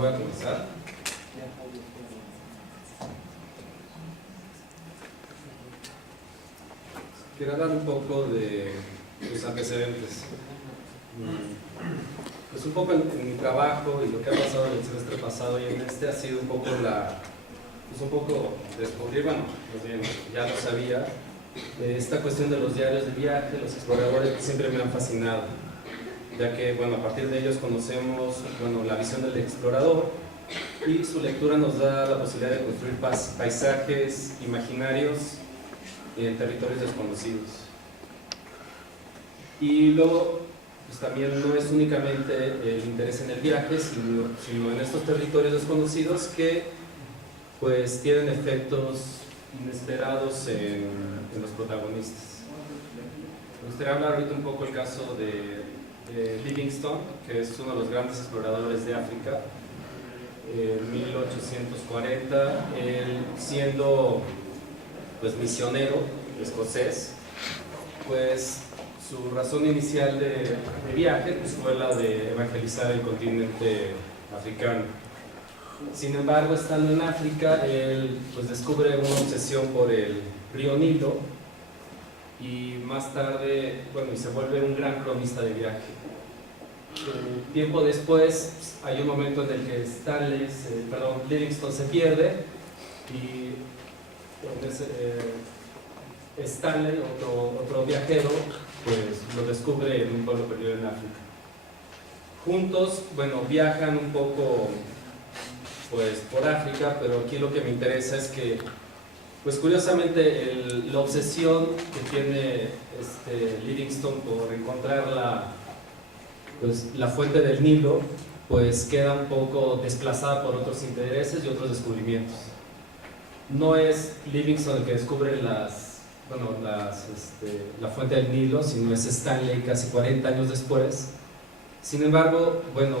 voy a comenzar. Quiero hablar un poco de los antecedentes. Pues un poco en mi trabajo y lo que ha pasado en el semestre pasado y en este ha sido un poco descubrir, bueno, más bien, ya lo sabía, esta cuestión de los diarios de viaje, los exploradores, que siempre me han fascinado, ya que, bueno, a partir de ellos conocemos, bueno, la visión del explorador y su lectura nos da la posibilidad de construir paisajes imaginarios en territorios desconocidos. Y luego, pues también no es únicamente el interés en el viaje, sino en estos territorios desconocidos que pues tienen efectos inesperados en los protagonistas. Me gustaría hablar ahorita un poco el caso de Livingstone, que es uno de los grandes exploradores de África. En 1840, él siendo pues misionero escocés, pues su razón inicial de viaje pues, fue la de evangelizar el continente africano. Sin embargo, estando en África, él pues, descubre una obsesión por el río Nilo y más tarde, bueno, y se vuelve un gran cronista de viaje. Tiempo después, hay un momento en el que Livingstone se pierde y Stanley, otro viajero, pues lo descubre en un pueblo perdido en África. Juntos, bueno, viajan un poco pues por África, pero aquí lo que me interesa es que, pues curiosamente, la obsesión que tiene Livingstone por encontrar la fuente del Nilo, pues queda un poco desplazada por otros intereses y otros descubrimientos. No es Livingstone el que descubre la fuente del Nilo, sino es Stanley casi 40 años después. Sin embargo, bueno,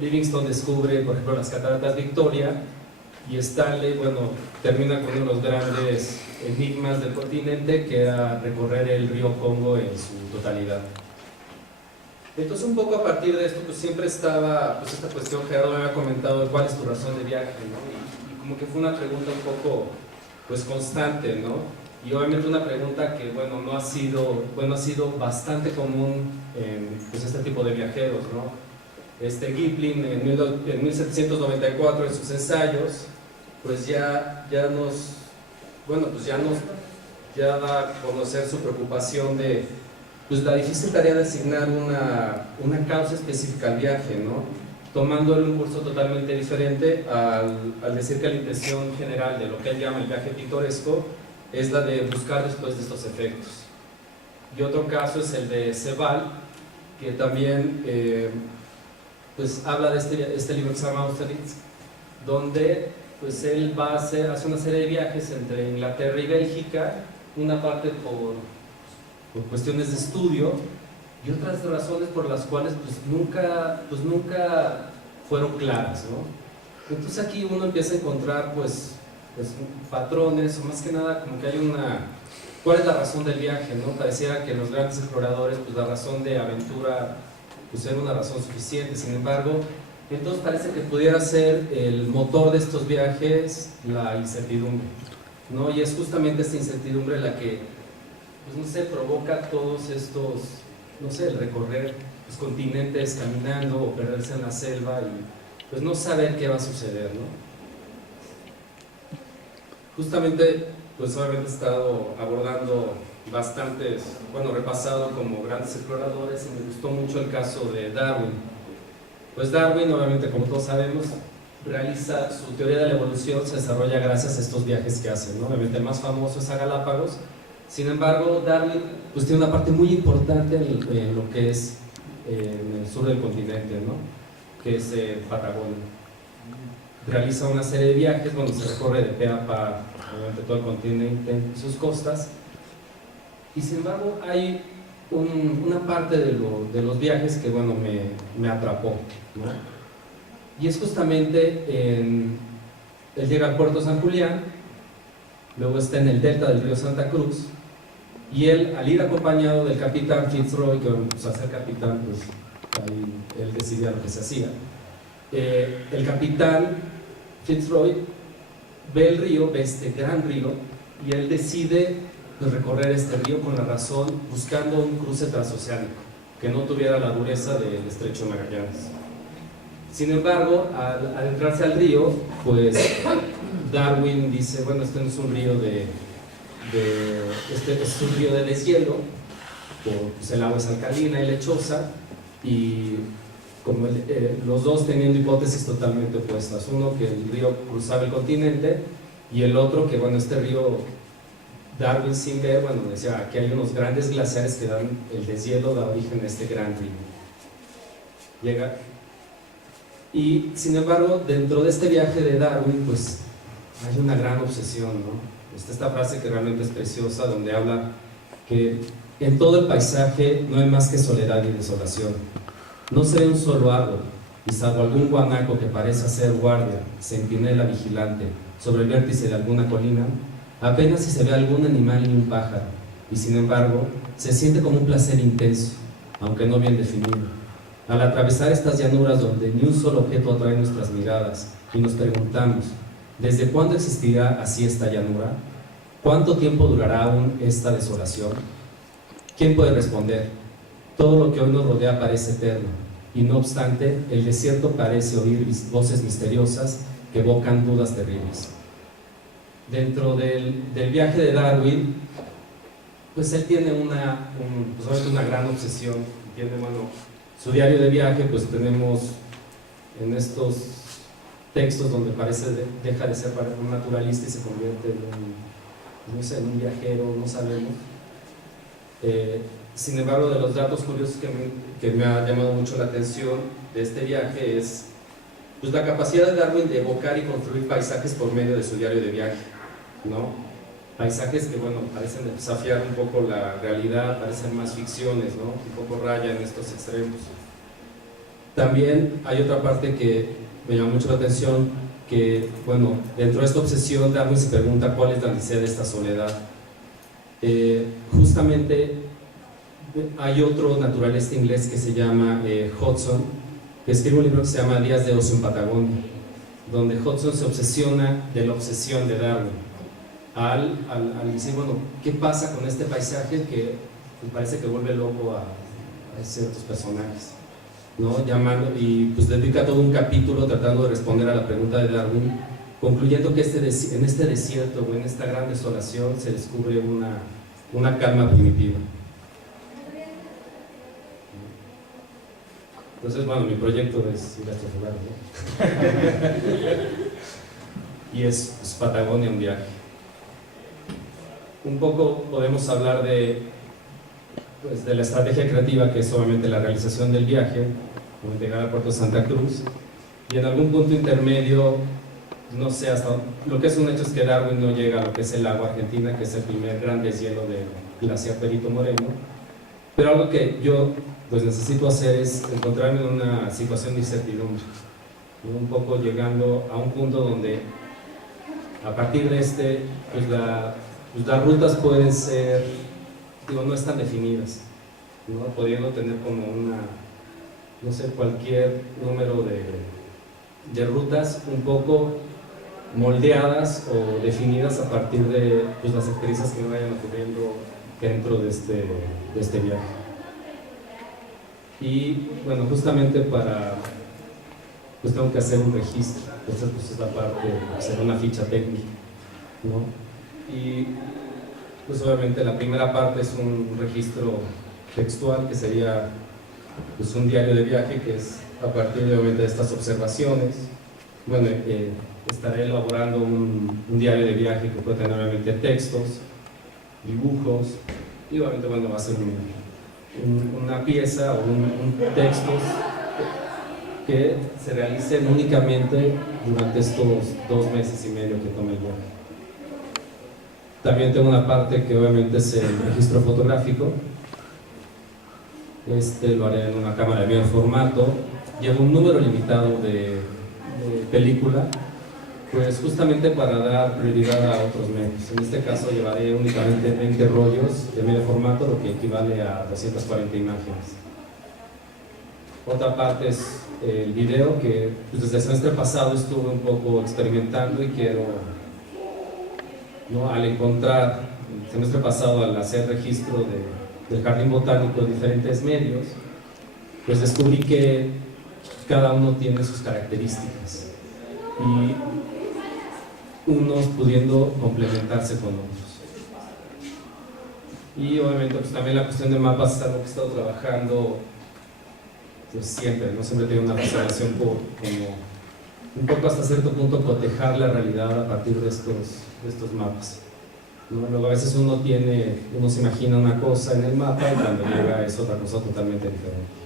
Livingstone descubre, por ejemplo, las cataratas Victoria y Stanley, bueno, termina con uno de los grandes enigmas del continente, que era recorrer el río Congo en su totalidad. Entonces, un poco a partir de esto, pues siempre estaba pues, esta cuestión. Gerardo me había comentado cuál es tu razón de viaje, ¿no? Y como que fue una pregunta un poco pues constante, ¿no? Y obviamente una pregunta que, bueno, ha sido bastante común en pues, este tipo de viajeros, ¿no? Kipling en 1794 en sus ensayos, pues ya da a conocer su preocupación de pues, la difícil tarea de asignar una causa específica al viaje, ¿no? Tomando un curso totalmente diferente al decir que la intención general de lo que él llama el viaje pintoresco es la de buscar después de estos efectos. Y otro caso es el de Sebald, que también pues habla de este libro que se llama Austerlitz, donde pues él hace una serie de viajes entre Inglaterra y Bélgica, una parte por cuestiones de estudio y otras razones por las cuales pues nunca fueron claras, ¿no? Entonces aquí uno empieza a encontrar pues patrones, o más que nada como que hay ¿cuál es la razón del viaje, no? Pareciera que los grandes exploradores, pues la razón de aventura pues era una razón suficiente. Sin embargo, entonces parece que pudiera ser el motor de estos viajes la incertidumbre, ¿no? Y es justamente esta incertidumbre la que, pues no sé, provoca todos estos, no sé, el recorrer los continentes caminando o perderse en la selva y pues no saber qué va a suceder, ¿no? Justamente, pues obviamente he estado abordando repasado como grandes exploradores, y me gustó mucho el caso de Darwin. Pues Darwin, obviamente, como todos sabemos, realiza su teoría de la evolución, se desarrolla gracias a estos viajes que hace, ¿no? Obviamente el más famoso es a Galápagos. Sin embargo, Darwin pues tiene una parte muy importante en lo que es en el sur del continente, ¿no? Que es Patagonia. Realiza una serie de viajes, se recorre de pe a pa obviamente todo el continente y sus costas, y sin embargo hay una parte de los viajes que me atrapó, ¿no? Y es justamente él llega al puerto San Julián, luego está en el delta del río Santa Cruz, y él, al ir acompañado del capitán Fitzroy, que al ser capitán, pues ahí él decidía lo que se hacía, el capitán Fitzroy ve el río, ve este gran río, y él decide pues, recorrer este río con la razón, buscando un cruce transoceánico que no tuviera la dureza del estrecho de Magallanes. Sin embargo, al adentrarse al río, pues Darwin dice, bueno, este no es un río este es un río de deshielo, pues el agua es alcalina y lechosa, y como los dos teniendo hipótesis totalmente opuestas, uno que el río cruzaba el continente y el otro que, bueno, este río, Darwin sin ver, bueno, decía, aquí hay unos grandes glaciares que dan el deshielo, da origen a este gran río. Llega, y sin embargo, dentro de este viaje de Darwin, pues hay una gran obsesión, ¿no? Esta frase que realmente es preciosa, donde habla que en todo el paisaje no hay más que soledad y desolación. No se ve un solo árbol, y salvo algún guanaco que parece ser guardia, centinela vigilante, sobre el vértice de alguna colina, apenas si se ve algún animal ni un pájaro, y sin embargo, se siente como un placer intenso, aunque no bien definido. Al atravesar estas llanuras donde ni un solo objeto atrae nuestras miradas, y nos preguntamos, ¿desde cuándo existirá así esta llanura? ¿Cuánto tiempo durará aún esta desolación? ¿Quién puede responder? Todo lo que hoy nos rodea parece eterno, y no obstante, el desierto parece oír voces misteriosas que evocan dudas terribles. Dentro del viaje de Darwin, pues él tiene una gran obsesión, tiene, bueno, su diario de viaje, pues tenemos en estos textos donde deja de ser un naturalista y se convierte en un viajero, no sabemos. Sin embargo, de los datos curiosos que me ha llamado mucho la atención de este viaje es pues, la capacidad de Darwin de evocar y construir paisajes por medio de su diario de viaje, ¿no? Paisajes que, bueno, parecen desafiar un poco la realidad, parecen más ficciones, ¿no? Un poco raya en estos extremos. También hay otra parte que me llama mucho la atención, que, bueno, dentro de esta obsesión Darwin se pregunta cuál es la necesidad de esta soledad. Justamente hay otro naturalista inglés que se llama Hudson, que escribe un libro que se llama Días de ocio en Patagonia, donde Hudson se obsesiona de la obsesión de Darwin al decir, bueno, ¿qué pasa con este paisaje que parece que vuelve loco a ciertos personajes, ¿no? Llamando, y pues dedica todo un capítulo tratando de responder a la pregunta de Darwin, concluyendo que en este desierto o en esta gran desolación se descubre una calma primitiva. Entonces, bueno, mi proyecto es ir a estos lugares, ¿no? Y es Patagonia un viaje. Un poco podemos hablar de la estrategia creativa, que es obviamente la realización del viaje, como llegar al puerto de Santa Cruz, y en algún punto intermedio, no sé, hasta lo que es un hecho es que Darwin no llega a lo que es el lago Argentina, que es el primer gran deshielo del glaciar Perito Moreno, pero algo que yo pues necesito hacer es encontrarme en una situación de incertidumbre, ¿no? Un poco llegando a un punto donde a partir de pues las rutas pueden ser, no están definidas, ¿no? Pudiendo tener como no sé, cualquier número de rutas un poco moldeadas o definidas a partir de pues, las experiencias que me vayan ocurriendo dentro de este viaje. Y bueno, justamente pues tengo que hacer un registro, esta pues es la parte de hacer una ficha técnica, ¿no? Y pues obviamente la primera parte es un registro textual que sería pues un diario de viaje, que es a partir obviamente de estas observaciones. Bueno, estaré elaborando un diario de viaje que puede tener obviamente textos, dibujos y obviamente bueno, va a ser una pieza o un texto que se realicen únicamente durante estos 2 meses y medio que tome el viaje. También tengo una parte que obviamente es el registro fotográfico. Lo haré en una cámara de mayor formato. Llevo un número limitado de película, pues justamente para dar prioridad a otros medios. En este caso llevaré únicamente 20 rollos de medio formato, lo que equivale a 240 imágenes. Otra parte es el video, que pues, desde el semestre pasado estuve un poco experimentando y quiero, ¿no? Al encontrar, el semestre pasado al hacer registro del jardín botánico en diferentes medios, pues descubrí que cada uno tiene sus características y unos pudiendo complementarse con otros. Y obviamente pues también la cuestión de mapas es algo que he estado trabajando pues siempre, ¿no? Siempre tengo una fascinación por como un poco hasta cierto punto cotejar la realidad a partir de estos mapas, ¿no? Luego a veces uno se imagina una cosa en el mapa y cuando llega es otra cosa totalmente diferente.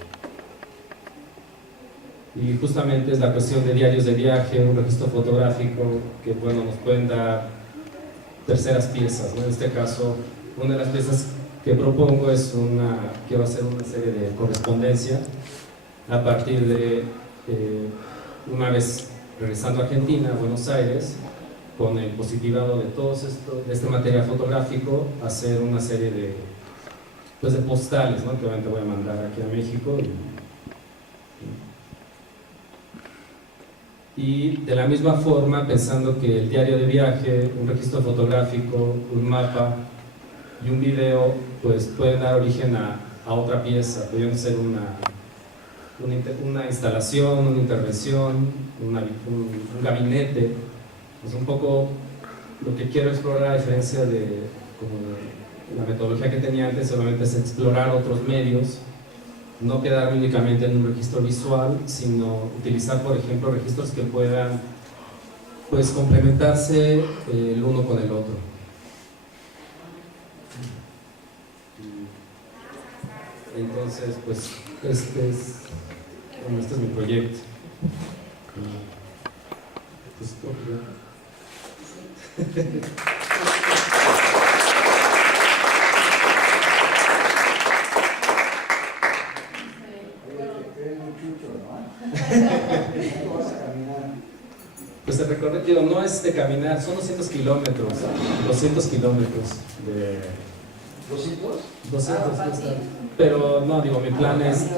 Y justamente es la cuestión de diarios de viaje, un registro fotográfico que bueno, nos pueden dar terceras piezas, ¿no? En este caso, una de las piezas que propongo es quiero hacer una serie de correspondencia a partir de, una vez regresando a Argentina, a Buenos Aires, con el positivado de de este material fotográfico, hacer una serie de postales, ¿no? Que obviamente voy a mandar aquí a México. Y de la misma forma, pensando que el diario de viaje, un registro fotográfico, un mapa y un video, pues pueden dar origen a otra pieza, pueden ser una instalación, una intervención, un gabinete. Pues un poco lo que quiero explorar, a diferencia de como la metodología que tenía antes, solamente es explorar otros medios, no quedarme únicamente en un registro visual, sino utilizar, por ejemplo, registros que puedan pues complementarse el uno con el otro. Entonces, pues este es mi proyecto. Pues, pues el recorrido no es de caminar, son 200 kilómetros. 200 kilómetros de... ¿200? 200, pero no, digo, mi plan es...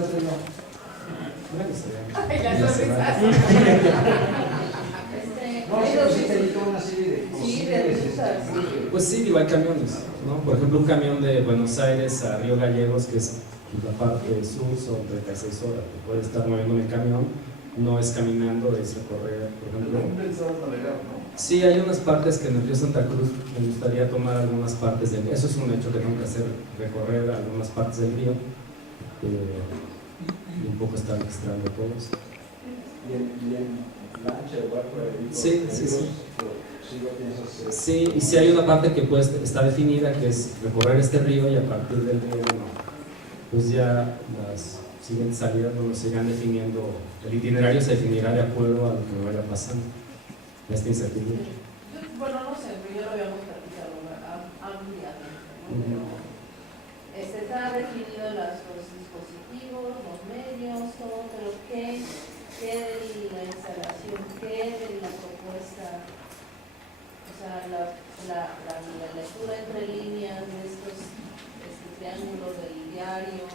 Pues sí, digo, hay camiones, ¿no? Por ejemplo, un camión de Buenos Aires a Río Gallegos, que es la parte sur, son 36 horas, que puede estar moviendo el camión, no es caminando, es recorrer, por ejemplo. Sí, hay unas partes que en el río Santa Cruz me gustaría tomar algunas partes del río, eso es un hecho que tengo que hacer, recorrer algunas partes del río y un poco estar registrando todo esto. ¿Y en lancha o barco? Sí. Sí, y si hay una parte que pues está definida, que es recorrer este río, y a partir del río, bueno, pues ya las siguientes salidas nos sigan definiendo, el itinerario se definirá de acuerdo a lo que me vaya pasando, esta incertidumbre. Bueno, no sé, yo lo habíamos platicado ampliamente, ¿no? Está definido los dispositivos, los medios, todo, pero ¿qué de la instalación, qué de la propuesta? O sea, la lectura entre líneas de estos triángulos del diario,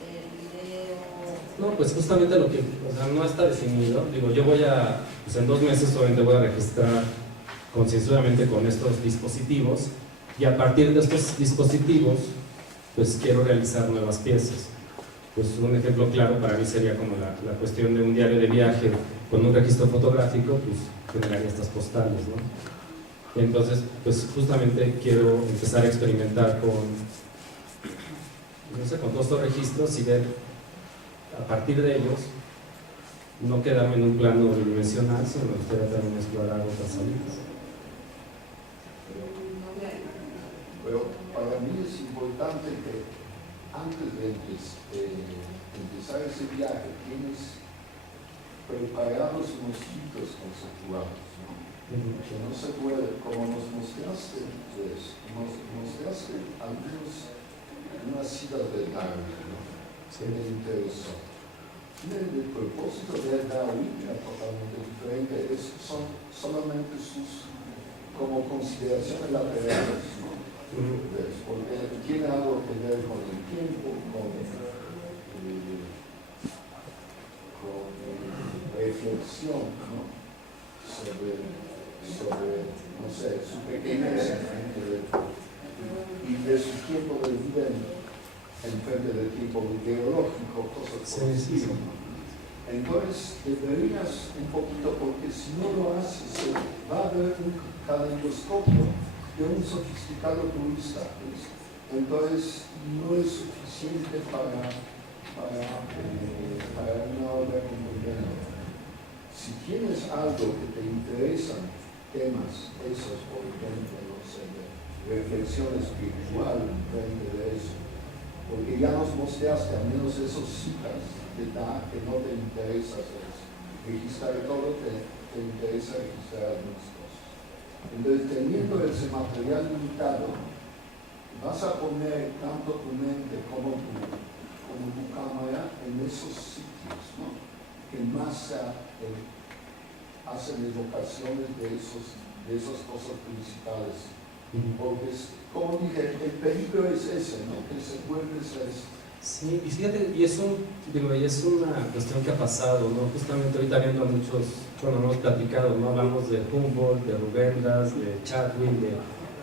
el video. No, pues justamente lo que, o sea, no está definido. Digo, yo voy a, pues en 2 meses solamente voy a registrar concienzudamente con estos dispositivos, y a partir de estos dispositivos, pues quiero realizar nuevas piezas. Pues un ejemplo claro para mí sería como la cuestión de un diario de viaje con un registro fotográfico, pues generaría estas postales, ¿no? Entonces, pues justamente quiero empezar a experimentar con todos estos registros y ver a partir de ellos, no quedarme en un plano bidimensional, sino me gustaría también explorar otras salidas. Pero para mí es importante que antes de empezar ese viaje tienes preparados unos hitos conceptuales, ¿no? Que no se puede, como nos mostraste, pues, algunas citas de Darwin, ¿no? Que me interesó. El propósito de Darwin es totalmente diferente, son solamente sus como consideraciones laterales, ¿no? Porque tiene algo que ver con el tiempo, con reflexión, ¿no? sobre, no sé, su pequeñez y de su tiempo de vida en frente del tiempo ideológico, cosas por el estilo. Entonces, deberías un poquito, porque si no lo haces, va a haber un caleidoscopio de un sofisticado turista. ¿Ves? Entonces, no es suficiente para una obra como el. Si tienes algo que te interesan, temas esos, por ejemplo, no sé, de reflexión espiritual en frente de eso, porque ya nos mostraste al menos esos citas que no te interesa registrar todo, te interesa registrar algunas cosas. Entonces, teniendo ese material limitado, vas a poner tanto tu mente como tu cámara en esos sitios, ¿no? Que más hacen evocaciones de esas cosas principales. Porque, como dije, el peligro es ese, ¿no? Que se vuelve eso. Sí, y fíjate, y es una cuestión que ha pasado, ¿no? Justamente ahorita viendo a muchos, bueno, hemos platicado, ¿no? Hablamos de Humboldt, de Rubendas, de Chatwin,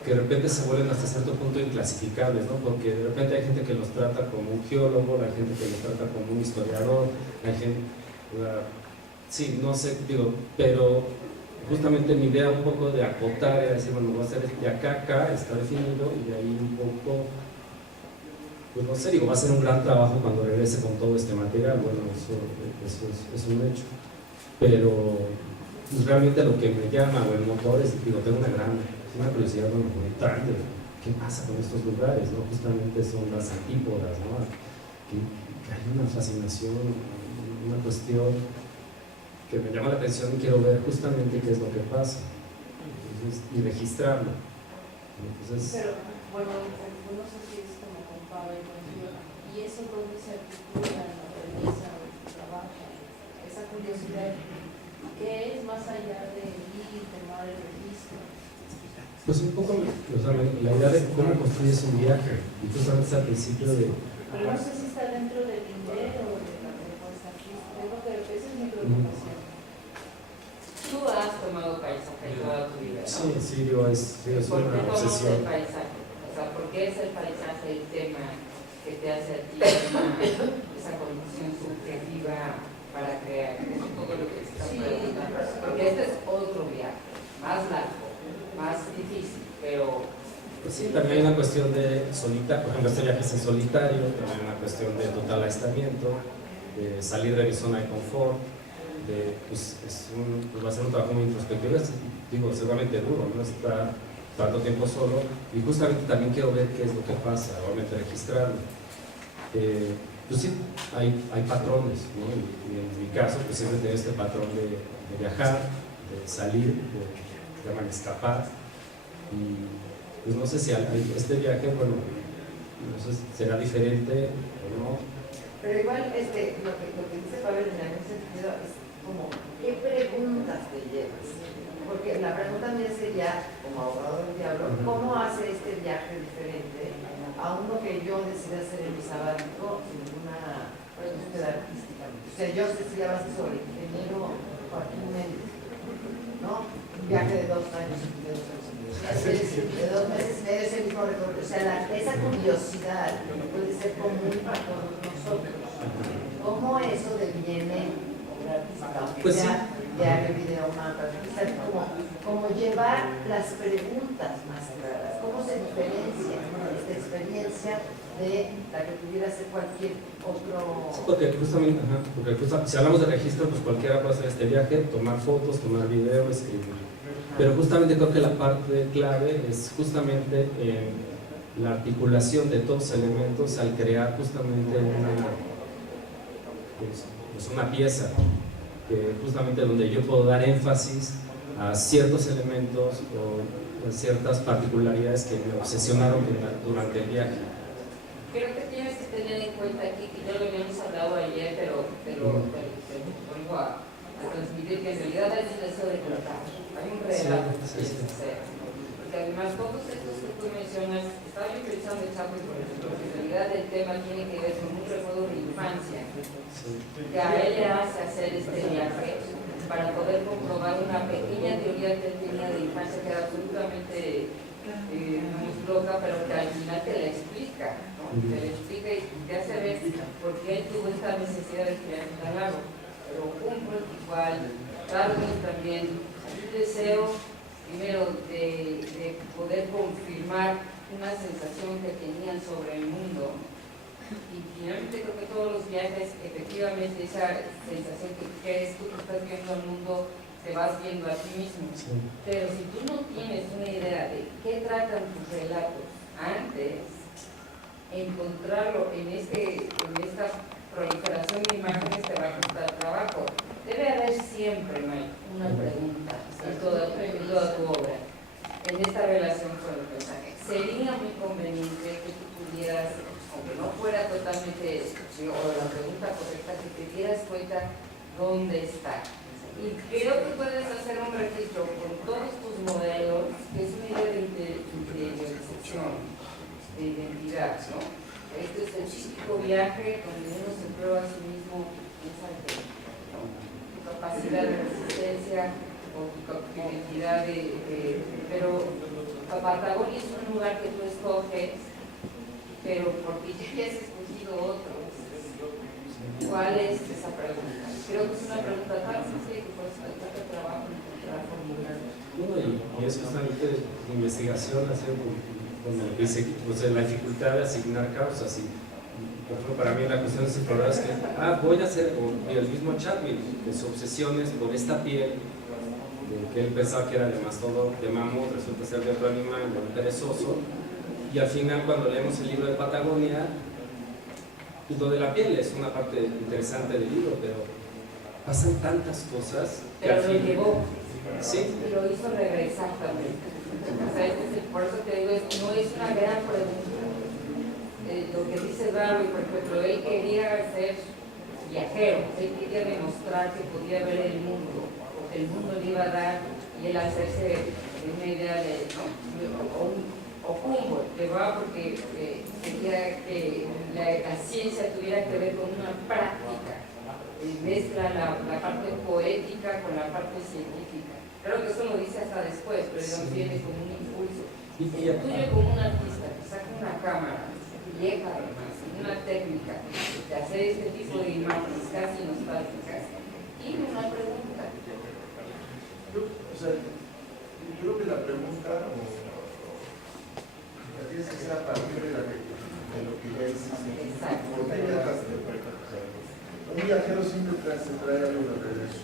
que de repente se vuelven hasta cierto punto inclasificables, ¿no? Porque de repente hay gente que los trata como un geólogo, hay gente que los trata como un historiador, hay gente, sí, no sé, digo, pero justamente mi idea un poco de acotar era decir, bueno, voy a hacer de acá a acá, está definido, y de ahí un poco, pues no sé, digo, va a ser un gran trabajo cuando regrese con todo este material, bueno, eso es un hecho, pero pues, realmente lo que me llama o el motor es, digo, tengo una curiosidad muy grande, ¿qué pasa con estos lugares? ¿No? Justamente son las antípodas, ¿no? Que hay una fascinación, una cuestión que me llama la atención y quiero ver justamente qué es lo que pasa. Entonces, y registrarlo. Entonces, pero bueno, no sé si es como con Pablo y eso donde se articula en la premisa de tu trabajo, esa curiosidad, ¿qué es más allá de ir y tomar el registro? pues un poco, o sea, la idea de cómo construyes un viaje, y justamente al principio de... Pero no sé si está dentro del dinero o de la propuesta artística, esa es mi preocupación. Tú has tomado paisaje toda tu vida, ¿no? Sí, digo, es ¿Por qué una tomas obsesión. el paisaje? O sea, ¿por qué es el paisaje el tema que te hace a ti esa condición subjetiva para crear? Es un poco lo que se está preguntando. Porque este es otro viaje, más largo, más difícil, pero... Pues sí, también hay una cuestión de solitario, por ejemplo, este viaje es en solitario, también hay una cuestión de total aislamiento, de salir de mi zona de confort, pues va a ser un trabajo muy introspectivo, digo, seguramente duro, no estar tanto tiempo solo, y justamente también quiero ver qué es lo que pasa, obviamente registrarlo. Pues sí, hay patrones, ¿no? Y en mi caso, pues siempre tengo este patrón de viajar, de salir, se llaman escapar, y pues no sé si este viaje, bueno, no sé, será diferente o no. Pero igual, lo que dice Pablo en algún sentido es como, ¿qué preguntas te llevas? Porque la pregunta mía sería, como abogado del diablo, ¿cómo hace este viaje diferente a uno que yo decidí hacer en mi sabático sin ninguna búsqueda artística? O sea, yo Cecilia Vázquez sobre el ingeniero Joaquín Méndez, ¿no? Un viaje de 2 años y medio, de 2 meses y medio, ese mismo recorrido. O sea, esa curiosidad puede ser común para todos nosotros. ¿Cómo eso deviene obra artística? Aunque Pues sea diario, video, mapa, como llevar las preguntas más claras. ¿Cómo se diferencia esta experiencia de la que pudiera ser cualquier otro? Sí, porque justamente, si hablamos de registro, pues cualquiera puede hacer este viaje, tomar fotos, tomar video, escribir. Pero justamente creo que la parte clave es justamente la articulación de todos los elementos al crear justamente una pieza, que justamente donde yo puedo dar énfasis a ciertos elementos o a ciertas particularidades que me obsesionaron durante el viaje. Creo que tienes que tener en cuenta aquí, que ya lo habíamos hablado ayer, pero te lo vuelvo a transmitir, que en realidad hay un deseo de contar, hay un relato que quieres hacer. Porque además todos estos que tú mencionas, estaba yo pensando en Chapo, por ejemplo, que en realidad el tema tiene que ver con un recuerdo de infancia, que a él le hace hacer este viaje, para poder comprobar una pequeña teoría que él tenía de infancia que era absolutamente loca, pero que al final te la explica, ¿no? Te la explica y te hace ver por qué él tuvo esta necesidad de crear tan largo. Pero Humboldt igual, Darwin también, un deseo primero de poder confirmar una sensación que tenían sobre el mundo, y finalmente creo que todos los viajes, efectivamente esa sensación que crees tú que estás viendo al mundo, te vas viendo a ti mismo. Sí. Pero si tú no tienes una idea de qué tratan tus relatos antes, encontrarlo en esta proliferación de imágenes te va a costar trabajo. Debe haber siempre, Mike, una pregunta en toda tu obra, en esta relación con el mensaje. Sería muy conveniente que tú pudieras, aunque no fuera totalmente o la pregunta correcta, que te dieras cuenta dónde está. Y creo que puedes hacer un registro con todos tus modelos, que es una idea de individualización, de identidad, ¿no? Este es el típico viaje donde uno se prueba a sí mismo, piensa que tu capacidad de resistencia o tu identidad pero Patagonia es un lugar que tú escoges, pero porque ya has escogido otro. ¿Cuál es esa pregunta? Creo que es una pregunta tan sencilla que por eso te cuesta trabajo encontrar formular. Bueno, y es justamente de investigación, hacer pues, la dificultad de asignar causas. Y por ejemplo, para mí la cuestión de explorar es que voy a hacer como el mismo Chadwick, de sus obsesiones por esta piel, que él pensaba que era de mamut, resulta ser de otro animal, muy perezoso, y al final cuando leemos el libro de Patagonia, pues lo de la piel es una parte interesante del libro, pero pasan tantas cosas que pero al fin... lo llevó, sí, y lo hizo regresar también. O sea, por eso te digo, no es una gran pregunta. Lo que dice Darwin, por ejemplo, él quería ser viajero, él quería demostrar que podía ver el mundo, o que el mundo le iba a dar, y él hacerse una idea de, o Humboldt, que va porque quería que la ciencia tuviera que ver con una práctica, mezcla la parte poética con la parte científica. Creo que eso lo dice hasta después, pero digamos, viene como un impulso. El tuyo como un artista que saca una cámara, vieja además, una técnica de hacer este tipo de imágenes casi nostálgicas, tiene una pregunta. Yo creo que la pregunta tienes que ser a partir de lo que ya existe. Exacto. Porque hay otras un viajero siempre se trae algo de regreso.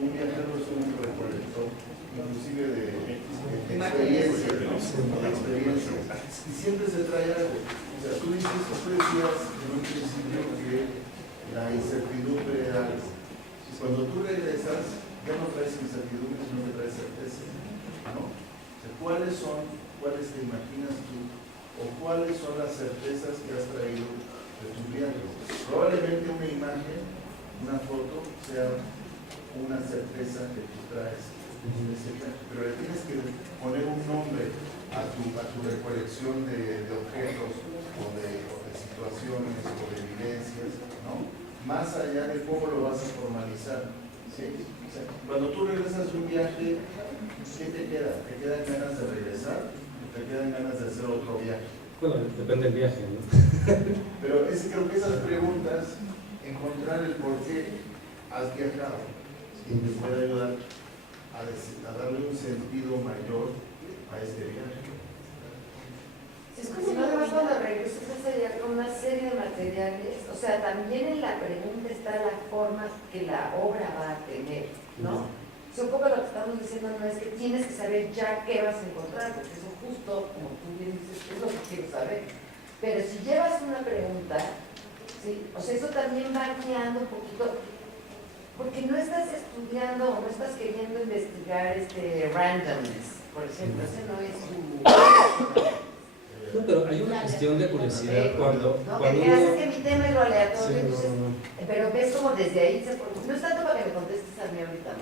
Un viajero es un recolector, inclusive de experiencias, ¿no? De experiencias. Y siempre se trae algo. O sea, tú decías en un principio que la incertidumbre era algo. Cuando tú regresas, ya no traes incertidumbre, sino que traes certeza, ¿no? O sea, ¿cuáles te imaginas tú? ¿O cuáles son las certezas que has traído de tu viaje? Probablemente una imagen, una foto, sea una certeza que tú traes de ese viaje, pero le tienes que poner un nombre a tu recolección de objetos o de situaciones o de vivencias, ¿no? Más allá de cómo lo vas a formalizar, ¿sí? O sea, cuando tú regresas de un viaje, ¿qué te queda? ¿Te quedan ganas de regresar? ¿O te quedan ganas de hacer otro viaje? Bueno, depende del viaje, ¿no? Pero creo que esas preguntas, encontrar el por qué has viajado, y te puede ayudar a darle un sentido mayor a este viaje. Es como no además cuando regresas sería con una serie de materiales, o sea, también en la pregunta está la forma que la obra va a tener, ¿no? O sea, un poco lo que estamos diciendo no es que tienes que saber ya qué vas a encontrar, porque eso justo, como tú bien dices, es lo que quiero saber. Pero si llevas una pregunta, ¿sí? O sea, eso también va guiando un poquito, porque no estás estudiando o no estás queriendo investigar randomness, por ejemplo, ese no es tu... No, pero hay una cuestión de curiosidad cuando que haces que mi tema es lo aleatorio, sí, entonces, pero ves como desde ahí no es tanto para que me contestes a mí ahorita,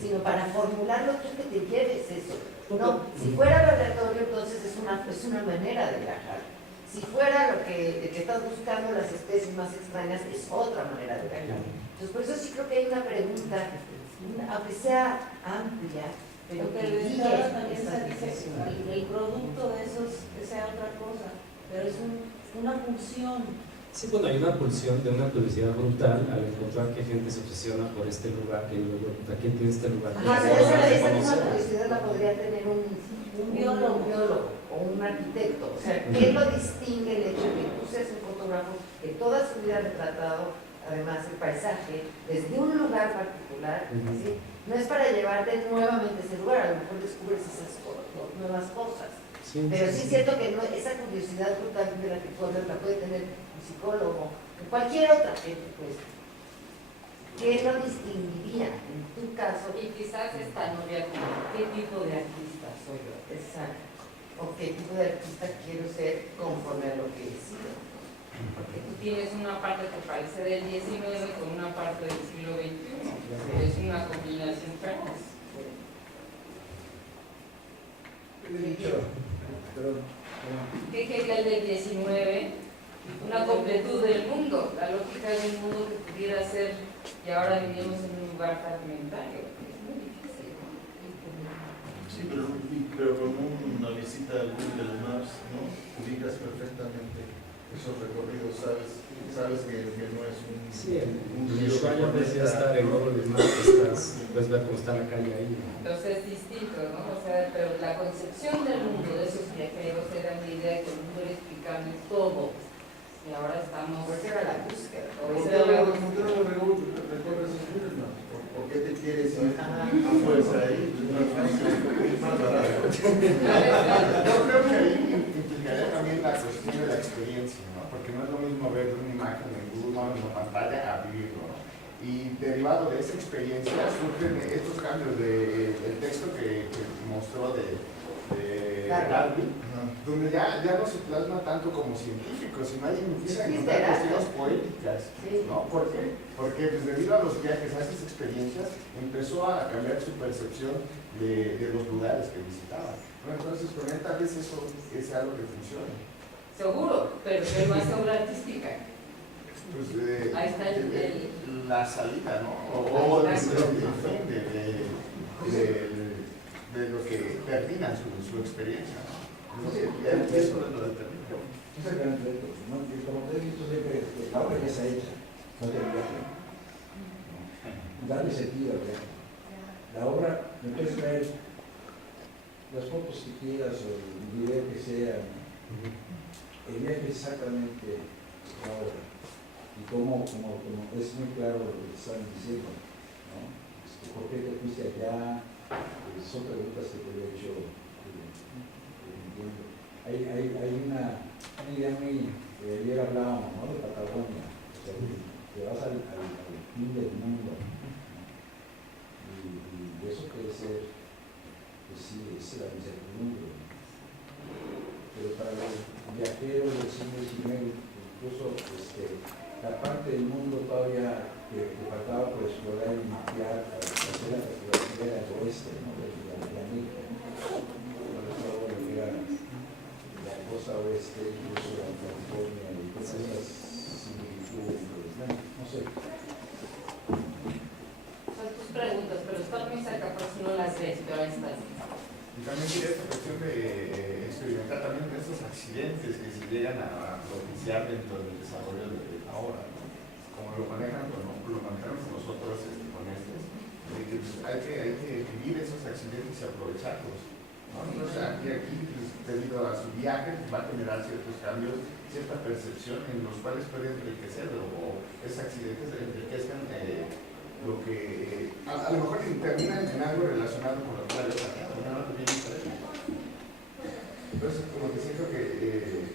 sino para formularlo tú que te lleves eso. No, si fuera lo aleatorio, entonces es una manera de viajar. Si fuera lo que estás buscando, las especies más extrañas, es otra manera de viajar. Entonces, por eso sí creo que hay una pregunta aunque sea amplia, pero Porque que el guíe Estado también esa satisface dirección. el producto de esos, sea otra cosa, pero es una función. Sí, bueno, hay una pulsión de una curiosidad brutal al encontrar que gente se obsesiona por este lugar, que digo yo, puta, ¿quién tiene este lugar? Ajá, ¿Quién esa sabe misma conocer? curiosidad la podría tener un biólogo o un arquitecto. O sea, ¿qué lo distingue el hecho de que tú seas un fotógrafo que toda su vida ha retratado, además, el paisaje desde un lugar particular? ¿Sí? No es para llevarte nuevamente a ese lugar, a lo mejor descubres esas nuevas cosas. Sí, Pero sí es cierto que no, esa curiosidad brutal de la que tú hablas la puede tener un psicólogo, o cualquier otra gente, pues. ¿Qué lo distinguiría en tu caso? Y quizás esta novia, ¿qué tipo de artista soy yo? Exacto. ¿O qué tipo de artista quiero ser conforme a lo que he sido? Porque tú tienes una parte que parece del 19 con una parte del siglo XXI. Es una combinación feroz. ¿Qué quería el del 19? Una completud del mundo, la lógica de un mundo que pudiera ser, y ahora vivimos en un lugar fragmentario. Es muy difícil, ¿no? Sí, pero con una visita al Google Maps, ¿no? Ubicas perfectamente esos recorridos, sabes que no es un... Sí, en río que Ushuaia decía conecta. estar en Google Maps, puedes ver cómo está la calle ahí. Entonces es distinto, ¿no? O sea, pero la concepción del mundo de esos viajeros era la idea de que el mundo era explicable todo. Y ahora estamos... Porque era la búsqueda. o ¿Por esa qué era la- recorres esos Google Maps? ¿Por qué te quieres ir Ajá. a fuerza ahí? Es más barato. Yo creo que ahí implicaría también la cuestión de la experiencia, ¿no? Porque no es lo mismo ver una imagen en Google Maps en la pantalla a vivirlo, ¿no? Y derivado de esa experiencia surgen estos cambios del texto que mostró de Darwin, donde ya no se plasma tanto como científico, sino ahí empieza a encontrar cuestiones poéticas, ¿no? ¿Por qué? Porque pues, debido a los viajes, a esas experiencias, empezó a cambiar su percepción de los lugares que visitaba, ¿no? Entonces, con él tal vez eso es algo que funcione. Seguro, pero ¿qué más obra artística? Pues, Ahí está la salida, ¿no? O el fin de lo que termina su experiencia, ¿no? Eso es lo determina. Es el gran reto, ¿no? Y como te he dicho siempre, la obra ya está hecha, no te viaje. Darle sentido al viaje. La obra, me puedes traer las fotos que quieras o el video que sea, el viaje es exactamente la obra. Y como es muy claro lo que te están diciendo, ¿no? ¿Por qué te fuiste allá? Son preguntas que te he hecho. Hay una idea muy, ayer hablábamos, ¿no? De Patagonia, o sea, te vas al fin del mundo, ¿no? Y eso puede ser, pues sí, es la incertidumbre, ¿no? Pero para los viajeros del siglo XIX, incluso la parte del mundo todavía que faltaba por explorar y mapear, para hacer la fotografía del oeste, ¿no? De América, sobre todo lo que era la costa oeste, incluso la California, y todas esas similitudes, no sé. Son tus preguntas, pero están muy cerca, por si no las ves, pero ahí están. Y también tiene esta cuestión de experimentar también estos accidentes que se llegan a propiciar dentro del desarrollo de la obra, ¿no? Como lo manejamos nosotros con estos, de que pues, hay que vivir esos accidentes y aprovecharlos, ¿no? Entonces aquí pues, debido a su viaje va a generar ciertos cambios, cierta percepción en los cuales puede enriquecer o esos accidentes enriquezcan lo que a lo mejor terminan en algo relacionado con lo que había planeado, ¿no? Entonces como que siento que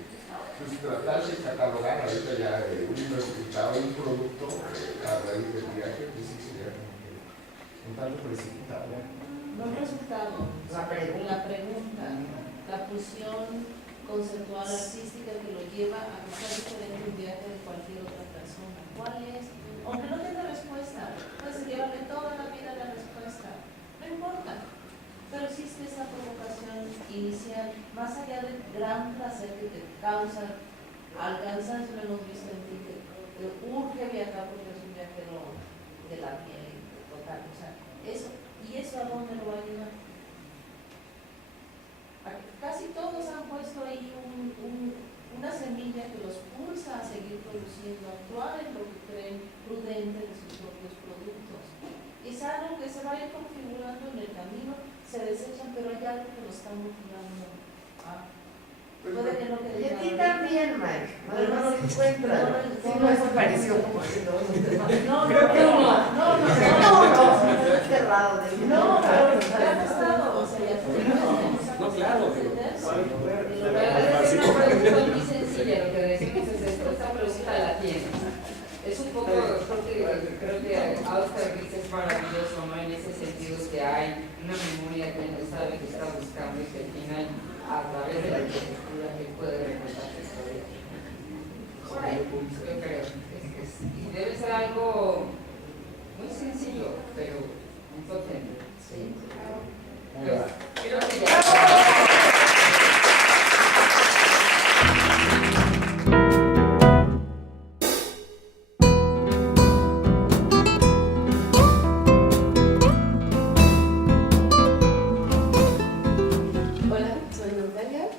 pues tratar de catalogar ahorita ya un resultado, un producto a raíz del viaje, pues sí sería como que un tanto precipitado. No el resultado, La pregunta, la fusión conceptual artística que lo lleva a pensar diferente un viaje de cualquier otra persona. ¿Cuál es? Aunque no tenga respuesta, puedes llevarle toda la vida la respuesta, no importa. Pero existe esa provocación inicial, más allá del gran placer que te causa al cansancio, lo hemos visto en ti, que te urge viajar porque es un viajero de la piel total. O sea, Eso, ¿y eso a dónde lo va a llevar? Casi todos han puesto ahí una semilla que los pulsa a seguir produciendo, a actuar en lo que creen prudente de sus propios productos. Es algo que se va a ir configurando en el camino, se desechan, pero hay algo que lo está motivando a... Puede que no Y quede a ti nada. también, Mike. Además se encuentra. Sí, no es pareció como si todos los demás. No, Cerrado de no, pero ya ha estado, o sea, ya No, claro, pero- Es una pregunta muy sencilla, lo que decimos es esto, esta pregunta la tienes. Es un poco, creo que Austerlitz es maravilloso, ¿no? En ese sentido que hay una memoria que no sabe que está buscando y que al final, a través de la arquitectura, que puede recontar su historia. Por ahí, yo creo. Y debe ser algo muy sencillo, pero muy potente. ¿Sí? Pues, creo que ya. Hola, soy Natalia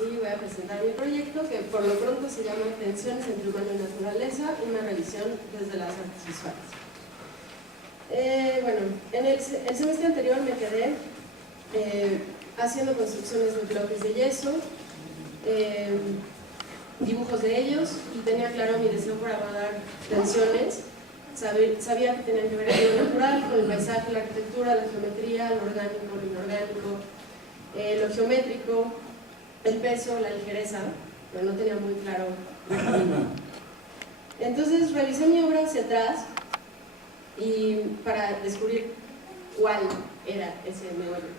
y voy a presentar mi proyecto que por lo pronto se llama Tensiones entre humano y naturaleza, una revisión desde las artes visuales. Bueno, en el semestre anterior me quedé haciendo construcciones de bloques de yeso, dibujos de ellos, y tenía claro mi deseo por abordar tensiones. Sabía que tenían que ver con lo natural, con el paisaje, la arquitectura, la geometría, lo orgánico, lo inorgánico, lo geométrico, el peso, la ligereza, pero no tenía muy claro el camino. Entonces revisé mi obra hacia atrás y para descubrir cuál era ese meollo.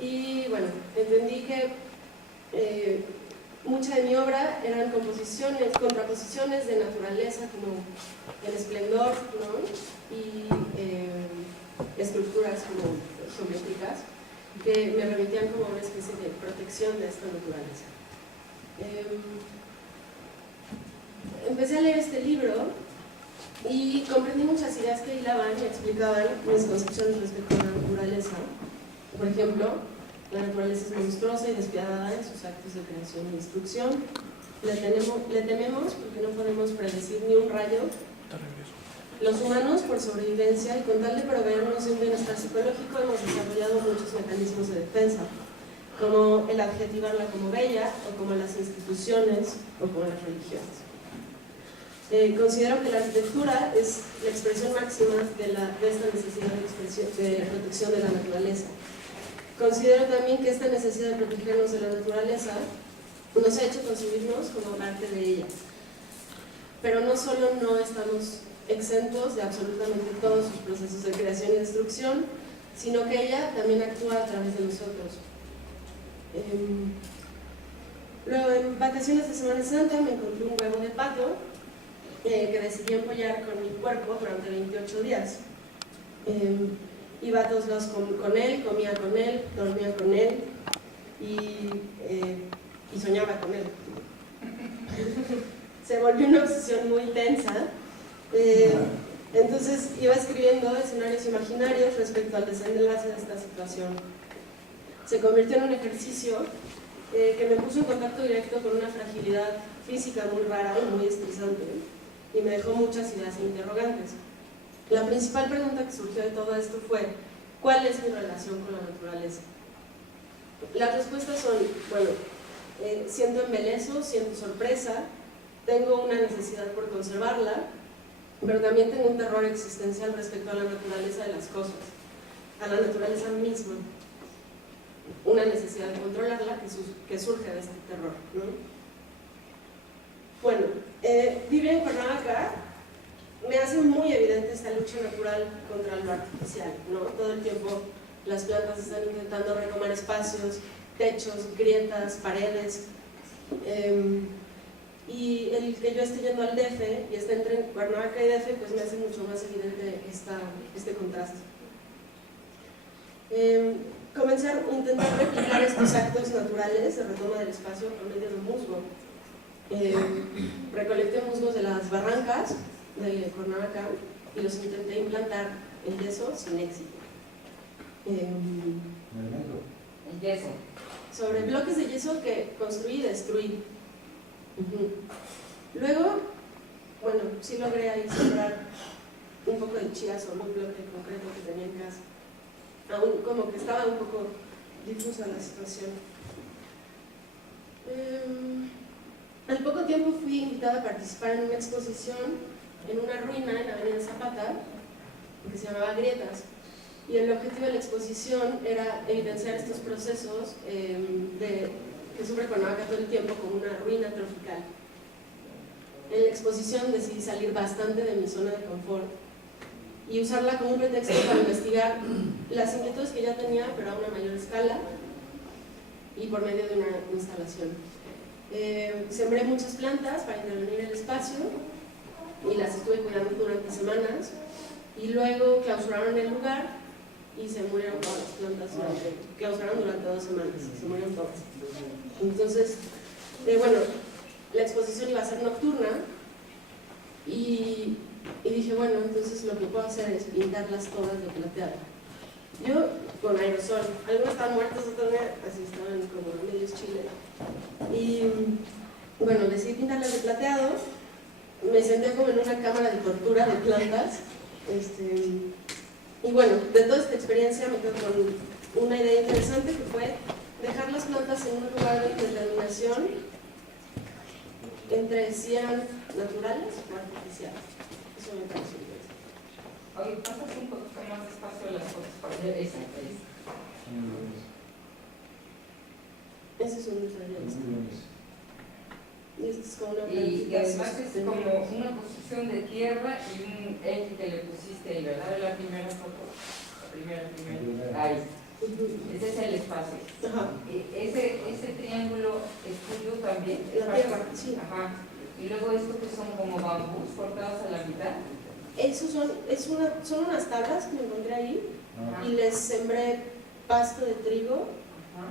Y bueno, entendí que mucha de mi obra eran composiciones, contraposiciones de naturaleza como el esplendor, ¿no? Y estructuras como geométricas que me remitían como una especie de protección de esta naturaleza. Empecé a leer este libro y comprendí muchas ideas que hilaban y explicaban mis concepciones respecto a la naturaleza. Por ejemplo, la naturaleza es monstruosa y despiadada en sus actos de creación y destrucción. Le tememos porque no podemos predecir ni un rayo. Los humanos, por sobrevivencia y con tal de proveernos de un bienestar psicológico, hemos desarrollado muchos mecanismos de defensa, como el adjetivarla como bella, o como las instituciones, o como las religiones. Considero que la arquitectura es la expresión máxima de esta necesidad de protección de la naturaleza. Considero también que esta necesidad de protegernos de la naturaleza nos ha hecho concebirnos como parte de ella. Pero no solo no estamos exentos de absolutamente todos sus procesos de creación y destrucción, sino que ella también actúa a través de nosotros. Luego, en vacaciones de Semana Santa me encontré un huevo de pato que decidí empollar con mi cuerpo durante 28 días. Iba a todos lados con él, comía con él, dormía con él y soñaba con él. Se volvió una obsesión muy tensa. Entonces iba escribiendo escenarios imaginarios respecto al desenlace de esta situación. Se convirtió en un ejercicio que me puso en contacto directo con una fragilidad física muy rara y muy estresante, y me dejó muchas ideas interrogantes. La principal pregunta que surgió de todo esto fue: ¿cuál es mi relación con la naturaleza? Las respuestas son, bueno, siento embeleso, siento sorpresa, tengo una necesidad por conservarla, pero también tengo un terror existencial respecto a la naturaleza de las cosas, a la naturaleza misma, una necesidad de controlarla que surge de este terror, ¿no? Bueno, vivir en Cuernavaca me hace muy evidente esta lucha natural contra lo artificial, ¿no? Todo el tiempo las plantas están intentando retomar espacios, techos, grietas, paredes, y el que yo esté yendo al DF y esté entre Cuernavaca y DF, pues me hace mucho más evidente este contraste. Comencé a intentar replicar estos actos naturales de retoma del espacio por medio de musgo. Recolecté musgos de las barrancas de Cuernavaca y los intenté implantar el yeso sin éxito. En el metro. El yeso. Sobre bloques de yeso que construí y destruí. Luego, bueno, sí logré ahí sembrar un poco de chía sobre un bloque concreto que tenía en casa. Aún como que estaba un poco difusa la situación. Al poco tiempo fui invitada a participar en una exposición en una ruina en Avenida Zapata que se llamaba Grietas, y el objetivo de la exposición era evidenciar estos procesos que sufre Cuernavaca todo el tiempo como una ruina tropical. En la exposición decidí salir bastante de mi zona de confort y usarla como un pretexto para investigar las inquietudes que ya tenía, pero a una mayor escala y por medio de una instalación. Sembré muchas plantas para intervenir el espacio y las estuve cuidando durante semanas, y luego clausuraron el lugar y se murieron todas las plantas. Clausuraron durante 2 semanas, se murieron todas. Entonces, bueno, la exposición iba a ser nocturna y dije, bueno, entonces lo que puedo hacer es pintarlas todas de plateado. Yo con aerosol, algunas estaban muertas, otras así estaban como medios chile. Y bueno, decidí pintarlas de plateado. Me senté como en una cámara de tortura de plantas. Y bueno, de toda esta experiencia me quedo con una idea interesante, que fue dejar las plantas en un lugar de determinación entre si eran naturales o artificiales. Eso me pareció interesante. Oye, pasas un poquito más despacio de las fotos para ver esa. Ese es un detalle. Y esto es como una Y además es plantita como una posición de tierra y un eje que le pusiste ahí, ¿verdad? La primera foto. La primera. Ahí. Ese es el espacio. Ajá. Ese triángulo es tuyo también. La tierra, sí. Ajá. Y luego esto que son como bambús cortados a la mitad. Esos son unas tablas que me encontré ahí, Ajá. y les sembré pasto de trigo. Ajá.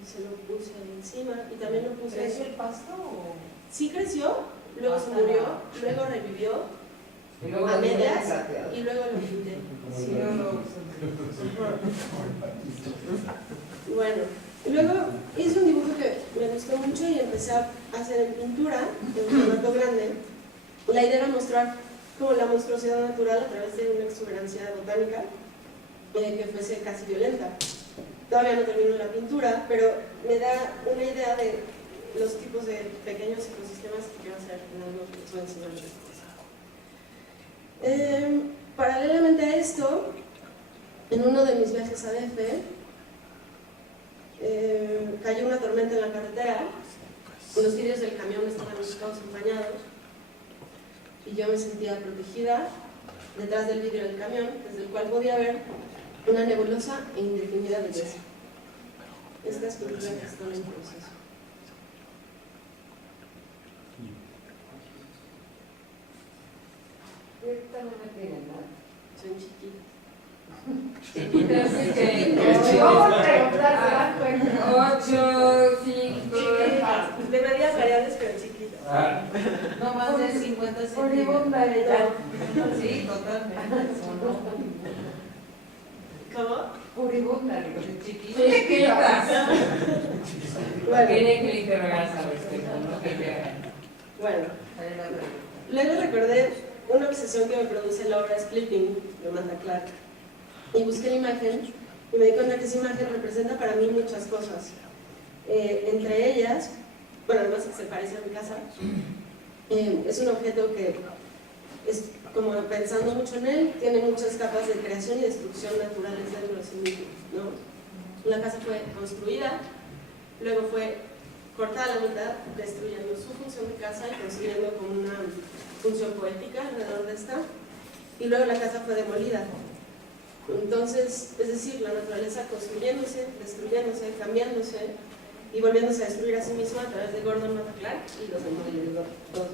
Y se lo puse ahí encima, y también lo puse. ¿Creció el pasto o...? Sí creció, luego se murió, luego revivió Y luego a medias plateado. y luego lo pinté. Sí, no, no. Bueno, y luego hice un dibujo que me gustó mucho y empecé a hacer en pintura, en formato grande. La idea era mostrar como la monstruosidad natural a través de una exuberancia botánica que fuese casi violenta. Todavía no termino la pintura, pero me da una idea de los tipos de pequeños ecosistemas que quiero hacer en algo que voy a enseñarles después. Paralelamente a esto, en uno de mis viajes a DF, cayó una tormenta en la carretera, los vidrios del camión estaban todos empañados y yo me sentía protegida detrás del vidrio del camión, desde el cual podía ver una nebulosa e indefinida belleza. Estas pinturas están en proceso. ¿Qué tamaño tienen, no? Son chiquitas. Chiquitas, así que... ¿Cómo preguntar? 8, 5... De medidas variables, pero chiquitas. No más de 50 Furibunda centímetros. ella. Sí, totalmente. ¿Cómo? Furibunda, chiquitas. Bueno, Quería que le interrogaras al respecto, ¿no? Que ya... bueno. Luego recordé una obsesión que me produce la obra Splitting de Amanda Clark, y busqué la imagen y me di cuenta que esa imagen representa para mí muchas cosas. Entre ellas, bueno, además que se parece a mi casa, es un objeto que es como pensando mucho en él, tiene muchas capas de creación y destrucción naturales dentro de sí mismo, ¿no? La casa fue construida, luego fue cortada a la mitad, destruyendo su función de casa y construyendo como una función poética alrededor de esta, y luego la casa fue demolida. Entonces, es decir, la naturaleza construyéndose, destruyéndose, cambiándose y volviéndose a destruir a sí misma a través de Gordon Matta Clark y los demolidores, todos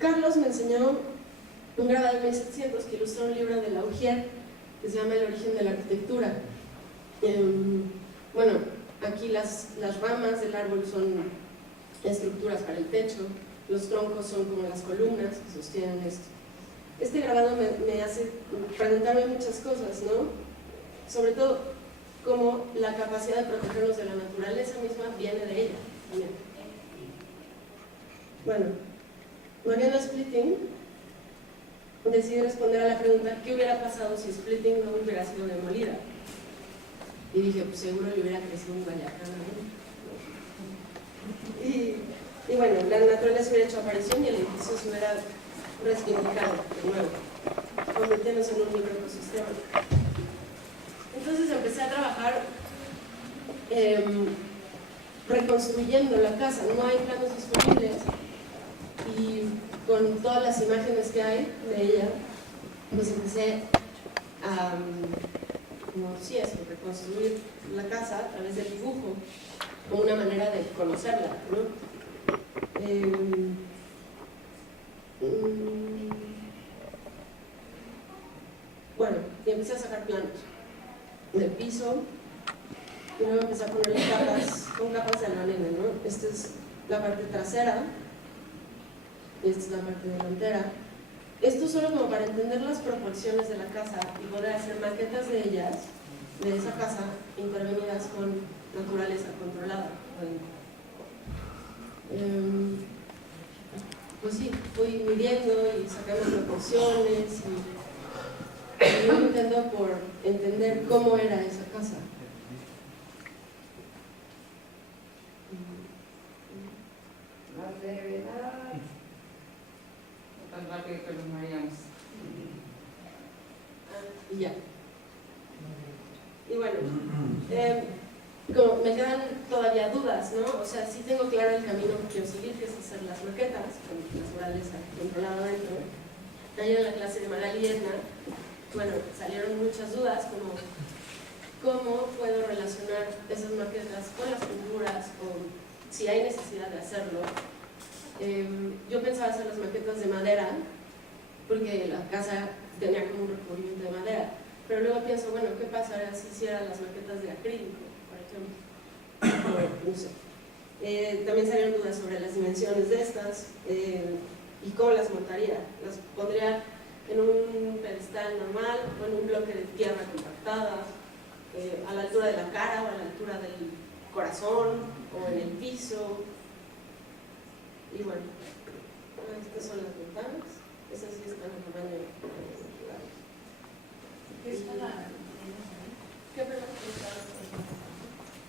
Carlos me enseñó un grabado de 1700 que ilustra un libro de Laugier que se llama El origen de la arquitectura. Bueno, aquí las ramas del árbol son estructuras para el techo, los troncos son como las columnas que sostienen esto. Este grabado me hace preguntarme muchas cosas, ¿no? Sobre todo, cómo la capacidad de protegernos de la naturaleza misma viene de ella también. Bueno, Mariana Splitting decide responder a la pregunta ¿qué hubiera pasado si Splitting no hubiera sido demolida? Y dije, pues seguro le hubiera crecido un guayacán, ¿no? Y bueno, la naturaleza hubiera hecho aparición y el edificio se hubiera resignificado de nuevo, convirtiéndose en un microecosistema. Entonces empecé a trabajar reconstruyendo la casa. No hay planos disponibles y con todas las imágenes que hay de ella, pues empecé a reconstruir la casa a través del dibujo como una manera de conocerla, ¿no? Bueno, y empecé a sacar planos del piso y luego empecé a ponerle capas de aluminio, ¿no? Esta es la parte trasera y esta es la parte delantera. Esto solo como para entender las proporciones de la casa y poder hacer maquetas de ellas, de esa casa, intervenidas con naturaleza controlada. Pues sí, fui midiendo y sacando proporciones y un intento por entender cómo era esa casa. Más brevedad. No tan rápido que nos mareamos. Y ya. Y bueno, como me quedan todavía dudas, ¿no? O sea, sí tengo claro el camino que quiero seguir, que es hacer las maquetas con naturaleza controlada dentro. Ayer en la clase de Magali y Edna, bueno, salieron muchas dudas, como cómo puedo relacionar esas maquetas con las pinturas, o si hay necesidad de hacerlo. Yo pensaba hacer las maquetas de madera, porque la casa tenía como un recubrimiento de madera, pero luego pienso, bueno, ¿qué pasaría si hiciera las maquetas de acrílico, por ejemplo? No sé. También salieron dudas sobre las dimensiones de estas y cómo las montaría. ¿Las pondría en un pedestal normal o en un bloque de tierra compactada, a la altura de la cara o a la altura del corazón o en el piso? Y bueno, estas son las ventanas. Esas sí están en tamaño largo. ¿Qué perdón?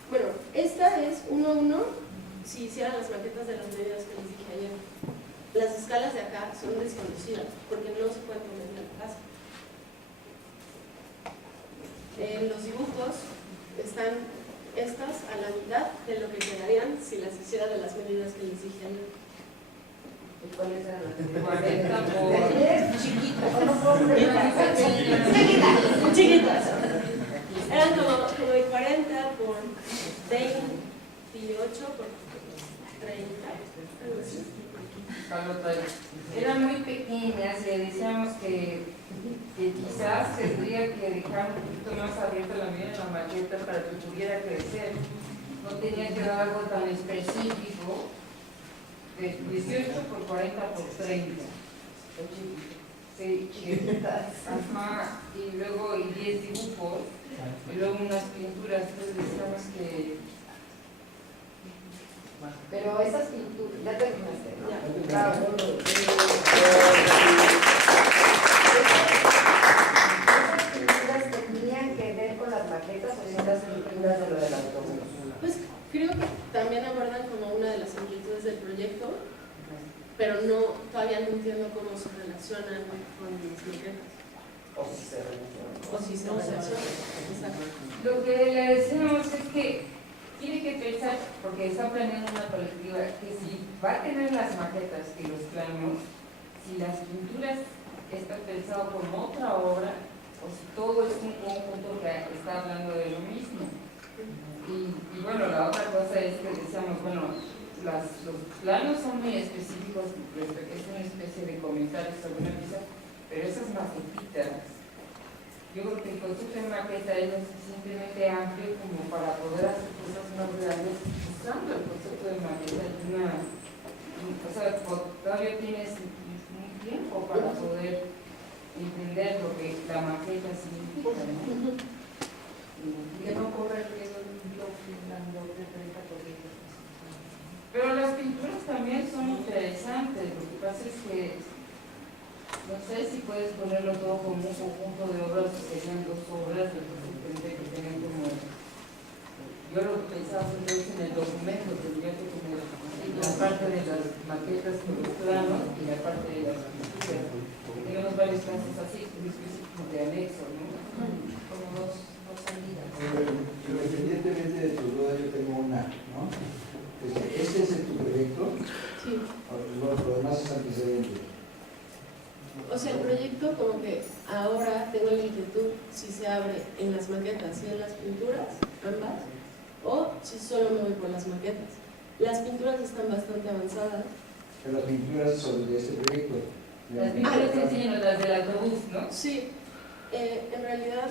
Bueno, esta es 1 a 1 si hicieran las maquetas de las medidas que les dije ayer. Las escalas de acá son desconocidas porque no se puede medir en la casa. Los dibujos están estas a la mitad de lo que quedarían si las hiciera de las medidas que les dije ayer. ¿Cuáles eran las 40 por... Chiquitas. Chiquitas. Eran como de 40 por 28 por 30. Algo así. Eran muy pequeñas y decíamos que quizás tendría que dejar un poquito más abierta la medida en la maqueta para que pudiera crecer. No tenía que dar algo tan específico de 18 por 40 por 30. Sí, ajá, y luego 10 dibujos, y luego unas pinturas, entonces decíamos que... Pero esas pinturas, ya terminaste, ¿no? Ya. ¿Esas pinturas tendrían que ver con las maquetas o son las pinturas de lo del autobús? Pues creo que también abordan como una de las inquietudes del proyecto, pero todavía no entiendo cómo se relacionan con las maquetas. O si se relacionan. O si se relacionan. Exacto. Lo que le decíamos es que tiene que pensar, porque está planeando una colectiva, que si va a tener las maquetas y los planos, si las pinturas están pensadas como otra obra, o si todo es un conjunto que está hablando de lo mismo. Y bueno, la otra cosa es que decíamos, bueno, los planos son muy específicos, es una especie de comentario sobre una pieza, pero esas maquetitas, yo creo que el concepto de maqueta es lo suficientemente amplio como para poder hacer cosas más grandes usando el concepto de maqueta de una o sea, todavía tienes un tiempo para poder entender lo que la maqueta significa, ¿no? Que no corre el riesgo de un bloque grandote de 30%. Pero las pinturas también son interesantes. Lo que pasa es que no sé si puedes ponerlo todo como un conjunto de obras, que serían 2 obras, entonces tendría que tener como, yo lo pensaba entonces en el documento, tendría que tener la parte de las maquetas con los planos y la parte de las pinturas. Tenemos varios casos así, una especie como de anexo, ¿no? Como dos salidas. Independientemente de tu duda, yo tengo una, ¿no? ¿Este es tu proyecto? Sí. Lo demás es antecedente. O sea, el proyecto como que ahora tengo la inquietud si se abre en las maquetas y en las pinturas, ambas, o si solo me voy por las maquetas. Las pinturas están bastante avanzadas. Pero las pinturas son de este proyecto. Las pinturas te enseñan las del autobús, ¿no? Sí, en realidad,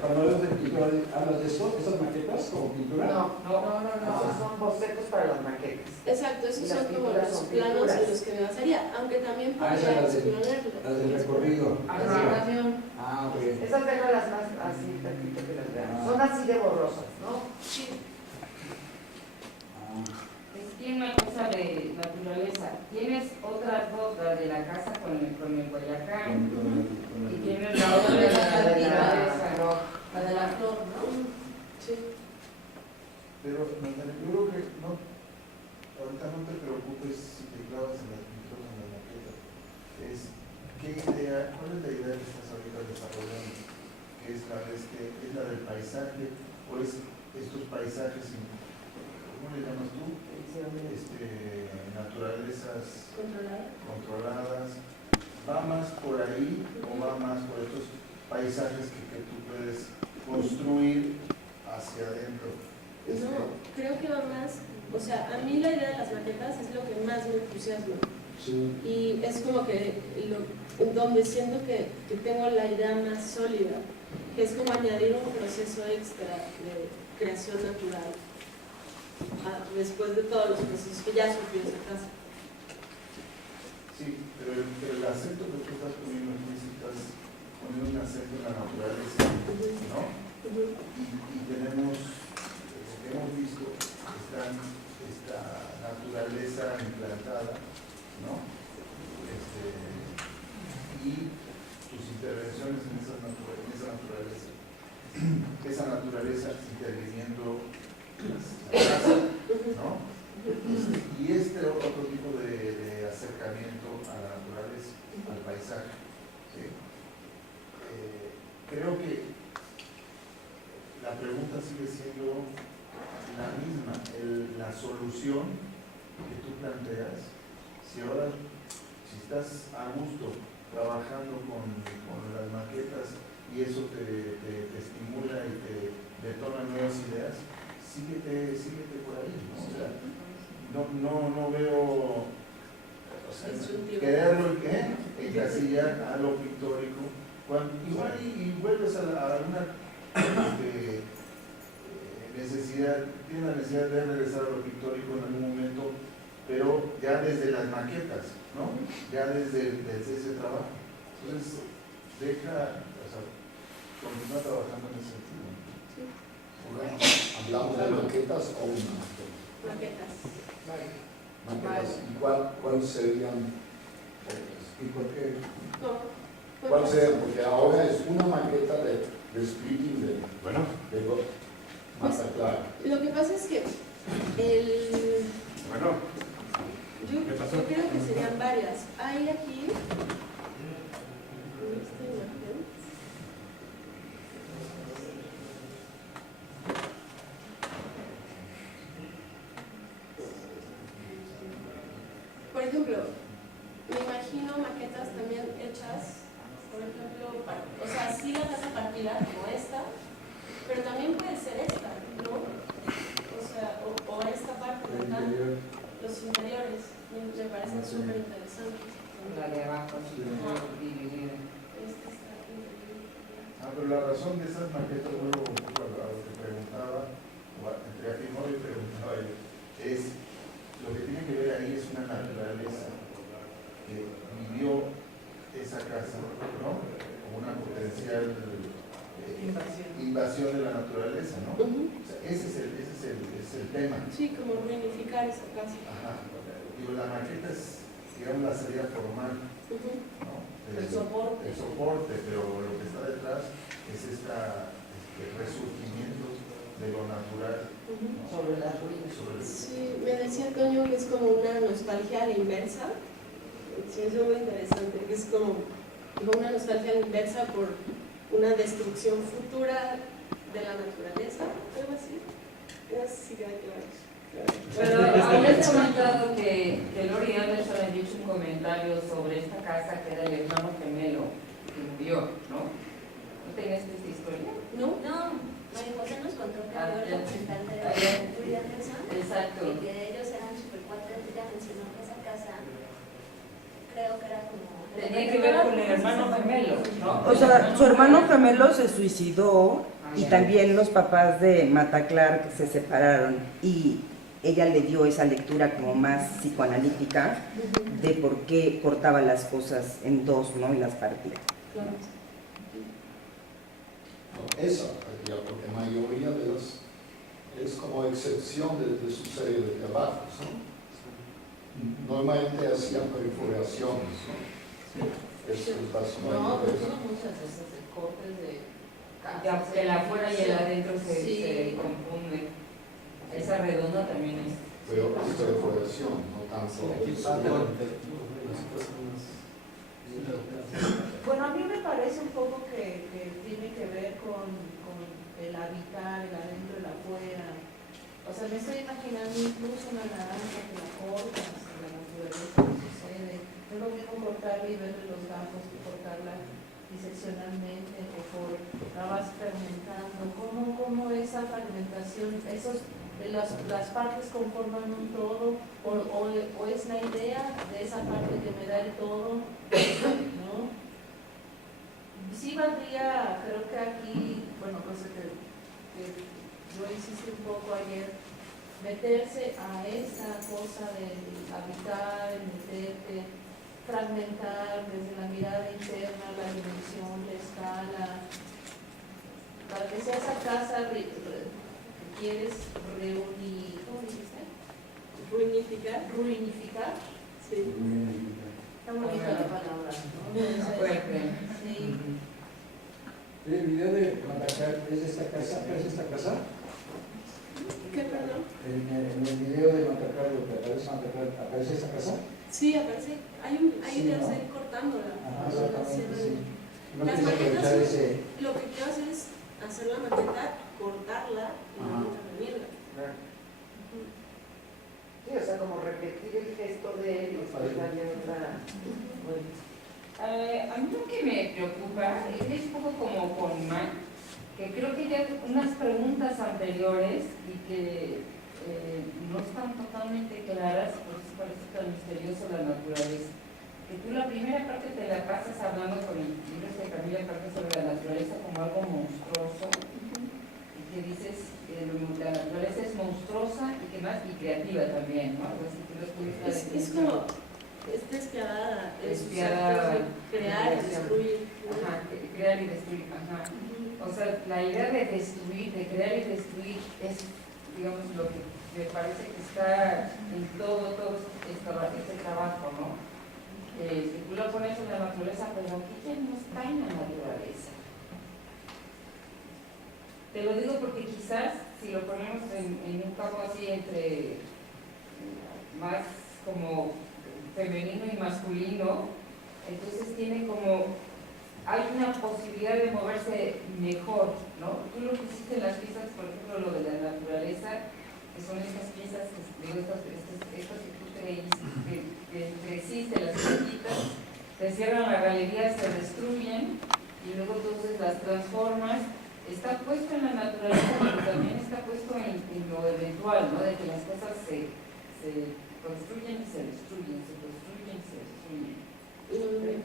Cuando hablas de pintura, ¿hablas de esto? ¿Estas maquetas como pintura? No, esos son bocetos para las maquetas. exacto, esos Y las son como pinturas los son planos pinturas. en los que me basaría, aunque también Ah, podría esas exponerlo. las del recorrido. La Ajá. situación. Ah, ok. Esas déjalas más así, tantito que las vean. Son así de borrosas, ¿no? Sí, Ah. Tiene una cosa de naturaleza. Tienes otras dos, la de la casa con el Guayacán, y tienes la otra de la naturaleza. La de la flor, ¿no? sí. Pero, Natalia, yo creo que no, ahorita no te preocupes si te clavas en las pinturas o en la maqueta. ¿Cuál es la idea que estás ahorita desarrollando? ¿Qué es es la del paisaje o es estos paisajes, ¿cómo le llamas tú? Naturalezas controladas. ¿Va más por ahí o va más por estos paisajes que tú puedes construir hacia adentro? No, creo que va más, o sea, a mí la idea de las maquetas es lo que más me entusiasma. Sí. Y es como que donde siento que tengo la idea más sólida, que es como añadir un proceso extra de creación natural después de todos los procesos que ya sufrió esa casa. Sí, pero el acento que tú estás poniendo aquí, estás poniendo un acento en la naturaleza, ¿no? Y tenemos, lo que hemos visto, esta naturaleza implantada, ¿no? Y tus intervenciones en esa naturaleza. Esa naturaleza interviniendo la casa, ¿no? Y otro tipo de acercamiento a la naturaleza, al paisaje. ¿Sí? Creo que la pregunta sigue siendo la misma, la solución que tú planteas. Si estás a gusto trabajando con las maquetas y eso te estimula y te detona nuevas ideas, síguete por ahí, ¿no? O sea, no veo, o sea, quererlo encasillar a lo pictórico, igual y vuelves a alguna necesidad, tienes la necesidad de regresar a lo pictórico en algún momento, pero ya desde las maquetas, ¿no? Ya desde ese trabajo. Entonces, continúa trabajando en ese sentido. ¿Hablamos de maquetas o una maqueta? Maquetas. Maquetas. ¿Y cuáles serían? ¿Y por qué? ¿Cómo? ¿Cuál sería? Porque ahora es una maqueta de splitting de masa clara. Lo que pasa es que yo creo que serían varias. Hay aquí esta imagen. Por ejemplo, me imagino maquetas también hechas, por ejemplo, o sea, sí la casa partida como esta, pero también puede ser esta, ¿no? O sea, o esta parte de acá, los interiores, me parecen súper interesantes. La de abajo, dividida. Este está increíble. Pero la razón de esas maquetas, vuelvo un poco a lo que preguntaba, o entre afirmó y preguntaba yo, es lo que tiene que ver ahí es una potencial invasión de la naturaleza, ¿no? O sea, ese es el tema. Sí, como reunificar esa casa. Ajá. Digo, la maqueta es, digamos, la salida formal, ¿no? El soporte. El soporte, pero lo que está detrás es este resurgimiento de lo natural, ¿no? Sobre las ruinas. Sí, me decía Toño que es como una nostalgia a la inversa. Sí, es muy interesante, que es como una nostalgia a la inversa por una destrucción futura de la naturaleza, algo así. No sé si queda claro. Pero habías comentado que Lori Anderson había hecho un comentario sobre esta casa que era el hermano gemelo que murió, ¿no? ¿No tenías esta historia? ¿No? No, María José nos contó que Ah, había ya. un representante de Ah, ya. Luri Anderson Exacto. y que ellos eran super cuates. Ella mencionó que esa casa creo que era como... Tenía que ver con el hermano gemelo, ¿no? O sea, su hermano gemelo se suicidó y también los papás de Mata Clark se separaron y ella le dio esa lectura como más psicoanalítica de por qué cortaba las cosas en dos, ¿no? Y las partía. Claro. No, esa, porque la mayoría de las es como excepción de su serie de trabajos, ¿no? Normalmente hacían perforaciones, ¿no? Eso es básicamente. No, pero son muchas veces de cortes de casas. Que el afuera y el adentro se Sí. confunden. Esa redonda también es. Pero es perforación, no tanto. Bueno, a mí me parece un poco que tiene que ver con el habitar, el adentro, el afuera. O sea, me estoy imaginando incluso una naranja que la cortas, en la naturaleza que sucede. No es lo mismo cortarla y verle los gajos que cortarla diseccionalmente, que la vas fermentando. ¿Cómo esa fragmentación, las partes conforman un todo? O es la idea de esa parte que me da el todo, ¿no? Sí valdría, creo que aquí, bueno, cosa que yo insistí un poco ayer, meterse a esta cosa del habitar, meterte, fragmentar desde la mirada interna, la dimensión, la escala, para que sea esa casa que quieres reunir, ¿cómo dijiste? Ruinificar. Sí. Está bonita la palabra, ¿no? Fuerte. Sí. El video de Matacar es de esta casa, ¿es esta casa? ¿Qué, perdón? En el video de Matacar, lo que aparece Matacar, ¿aparece esta casa? Sí, aparece. Hay Sí, videos ¿no? ahí cortándola. Ajá, exactamente, sí. No Las quise maquetas, aprovechar ese... lo que quiero hacer es hacer la maqueta, cortarla y Ajá. luego reunirla. Sí, o sea, como repetir el gesto de él y después darle otra. Bueno. A mí lo que me preocupa es un poco como con Mac, que creo que ya unas preguntas anteriores y que no están totalmente claras, por eso parece tan misterioso la naturaleza. Que tú la primera parte te la pasas hablando con el libro de Camila Parker sobre la naturaleza como algo monstruoso, y que dices que la naturaleza es monstruosa y que más, y creativa también, ¿no? Algo así que lo pudiste Es como despiadada, Despiadada. crear y destruir. Ajá, crear y destruir, ajá. O sea, la idea de destruir, de crear y destruir es, digamos, lo que me parece que está en todo este trabajo, ¿no? Si tú lo pones en la naturaleza, pero aquí ya no está en la naturaleza. Te lo digo porque quizás, si lo ponemos en un campo así entre más como femenino y masculino, entonces tiene como, hay una posibilidad de moverse mejor, ¿no? Tú lo pusiste en las piezas, por ejemplo, lo de la naturaleza, que son estas piezas, digo, estas que tú que entre sí te las quitas, te cierran la galería, se destruyen, y luego entonces las transformas. Está puesto en la naturaleza, pero también está puesto en lo eventual, ¿no? De que las cosas se construyen y se destruyen, se construyen y se destruyen.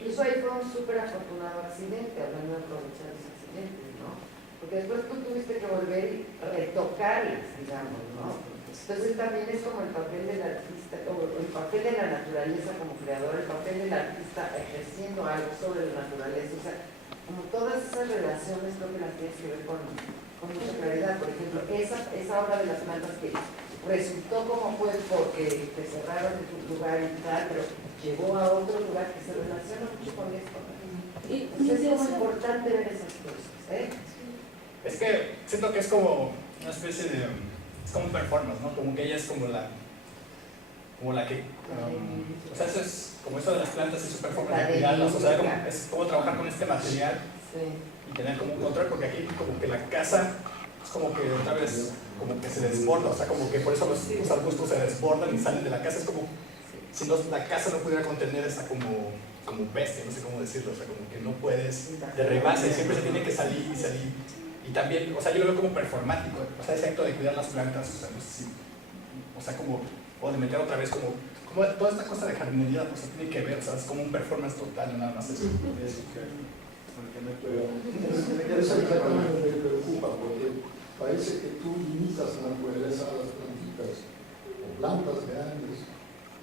Incluso ahí fue un súper afortunado accidente, hablando de aprovechar los accidentes, ¿no? Porque después tú tuviste que volver y retocarlas, digamos, ¿no? Entonces también es como el papel del artista, o el papel de la naturaleza como creador, el papel del artista ejerciendo algo sobre la naturaleza, o sea, como todas esas relaciones relaciones creo que las tienes que ver con mucha claridad. Por ejemplo, esa obra de las plantas que resultó como fue porque te cerraron en tu lugar y tal, pero llegó a otro lugar que se relaciona mucho con esto. Y Entonces es muy importante ver esas cosas, ¿eh? Es que siento que es como una especie de, es como un performance, ¿no? Como que ella es como la que, o sea, eso es, como eso de las plantas es un performance de cuidarlas, o sea, es como trabajar con este material y tener como un control, porque aquí como que la casa es como que otra vez, como que se desborda, o sea, como que por eso los arbustos se desbordan y salen de la casa, es como si la casa no pudiera contener esa como bestia, no sé cómo decirlo, o sea, como que no puedes derribarse y siempre se tiene que salir y salir. Y también, o sea, yo lo veo como performático, o sea, ese acto de cuidar las plantas, o sea, no sé si, o sea, como, o de meter otra vez como toda esta cosa de jardinería, o sea, tiene que ver, o sea, es como un performance total, nada más eso. Eso exactamente me preocupa, porque parece que tú limitas la naturaleza a las plantitas o plantas grandes,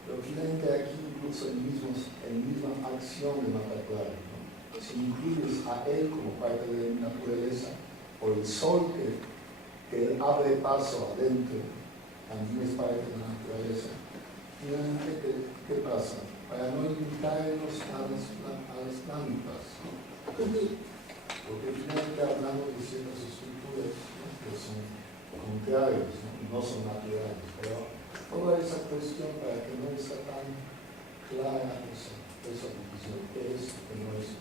pero finalmente aquí incluso en misma acción de Mataclar, ¿no? Si incluyes a él como parte de la naturaleza, o el sol que abre paso adentro, también es parte de la naturaleza. Finalmente, ¿qué pasa? Para no limitarnos a las plantas, ¿no? Porque finalmente hablamos de ciertas estructuras, ¿no?, que son contrarias, no son naturales, pero toda esa cuestión para que no esté tan clara esa división, que es que no es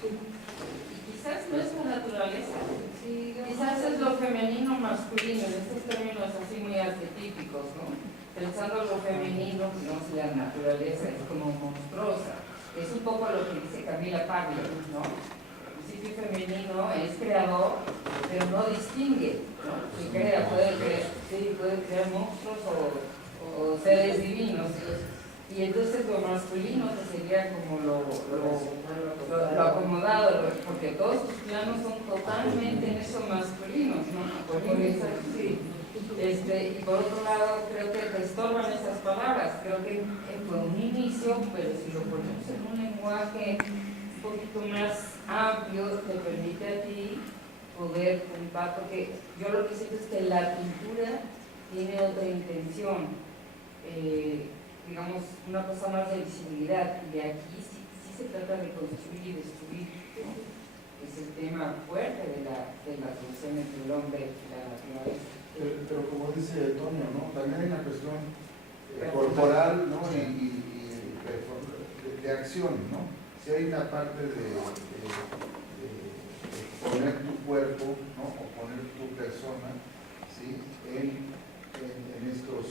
Quizás no es la naturaleza, quizás es lo femenino masculino, en estos términos así muy arquetípicos, ¿no? Pensando lo femenino, no sé, la naturaleza es como monstruosa, es un poco lo que dice Camila Paglia, ¿no? El principio femenino es creador, pero no distingue, ¿no? Si crea, puede crear monstruos o seres divinos. Y entonces lo masculino que sería como lo acomodado, porque todos tus planos son totalmente en eso masculinos, ¿no? Sí. Y por otro lado, creo que te estorban esas palabras. Creo que fue un inicio, pero si lo ponemos en un lenguaje un poquito más amplio, te permite a ti poder juntar, porque yo lo que siento es que la pintura tiene otra intención. Digamos, una cosa más de visibilidad, y de aquí sí se trata de construir y destruir, ¿no? Es el tema fuerte de la relación entre el hombre y la naturaleza. Pero como dice Antonio, ¿no?, también hay una cuestión corporal, ¿no?, y de acción, ¿no? Si hay una parte de poner tu cuerpo, ¿no?, o poner tu persona, ¿sí?, en estas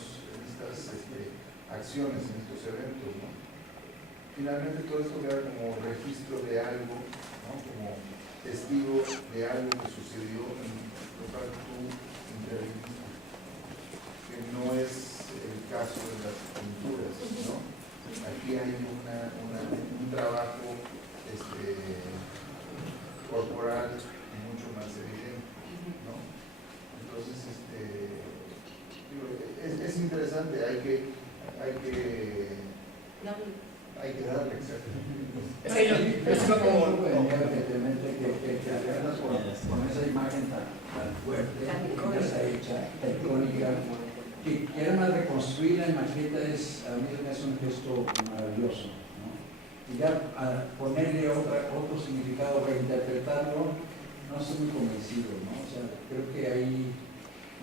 acciones, en estos eventos, ¿no? Finalmente todo esto queda como registro de algo, ¿no?, como testigo de algo que sucedió en lo cual tú interviniste, que no es el caso de las pinturas, ¿no? Aquí hay un trabajo corporal mucho más evidente, ¿no? Entonces, es interesante, hay que darle, exacto. Es que yo como que agarras con esa imagen tan fuerte, esa hecha, icónica, que quieran reconstruirla en maqueta a mí me hace un gesto maravilloso, ¿no? Y ya ponerle otro significado, reinterpretarlo, no estoy muy convencido, ¿no? O sea, creo que ahí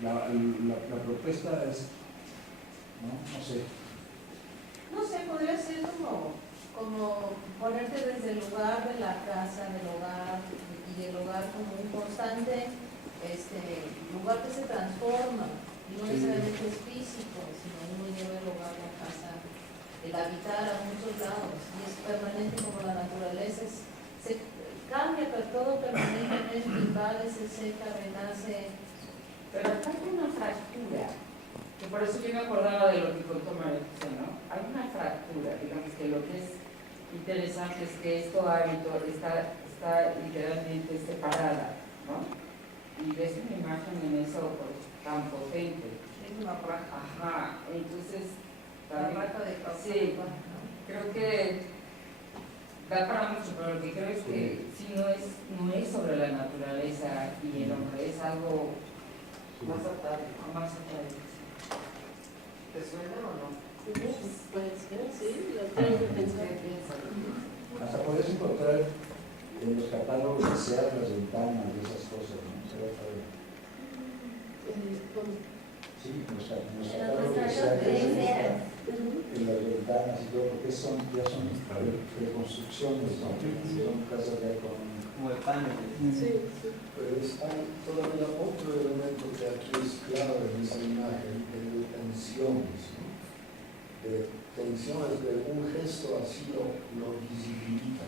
la propuesta es, no sé. No sé, podría ser como ponerte desde el lugar de la casa, del hogar, y del hogar como un constante lugar que se transforma, y no necesariamente es físico, sino uno lleva el hogar, la casa, el habitar a muchos lados, y es permanente como la naturaleza, se cambia, pero todo permanentemente, invade, se seca, renace. Pero acá hay una fractura, que por eso yo me acordaba de lo que contó María José, ¿no? Hay una fractura, digamos que lo que es interesante es que esto hábito está literalmente separada, ¿no? Y ves una imagen en eso tan potente. Es una raja. Ajá, entonces La raja de causa. sí, creo que da para mucho, pero lo que creo es que sí no es sobre la naturaleza y el hombre, es algo Más atávico. más atrás. ¿Te suena o no? Pues sí, lo tengo que pensar. ¿Qué piensas? Hasta puedes encontrar en los catálogos que se abren las ventanas y esas cosas, ¿no? Se va a saber. Sí, en los catálogos que se abren en las ventanas y todo, porque ya son reconstrucciones, ¿no? Son casas ya con... Como de paneles. Sí. Pero hay todavía otro elemento que aquí es clave en esa imagen, que es de tensiones, ¿no? De tensiones de un gesto así lo visibiliza.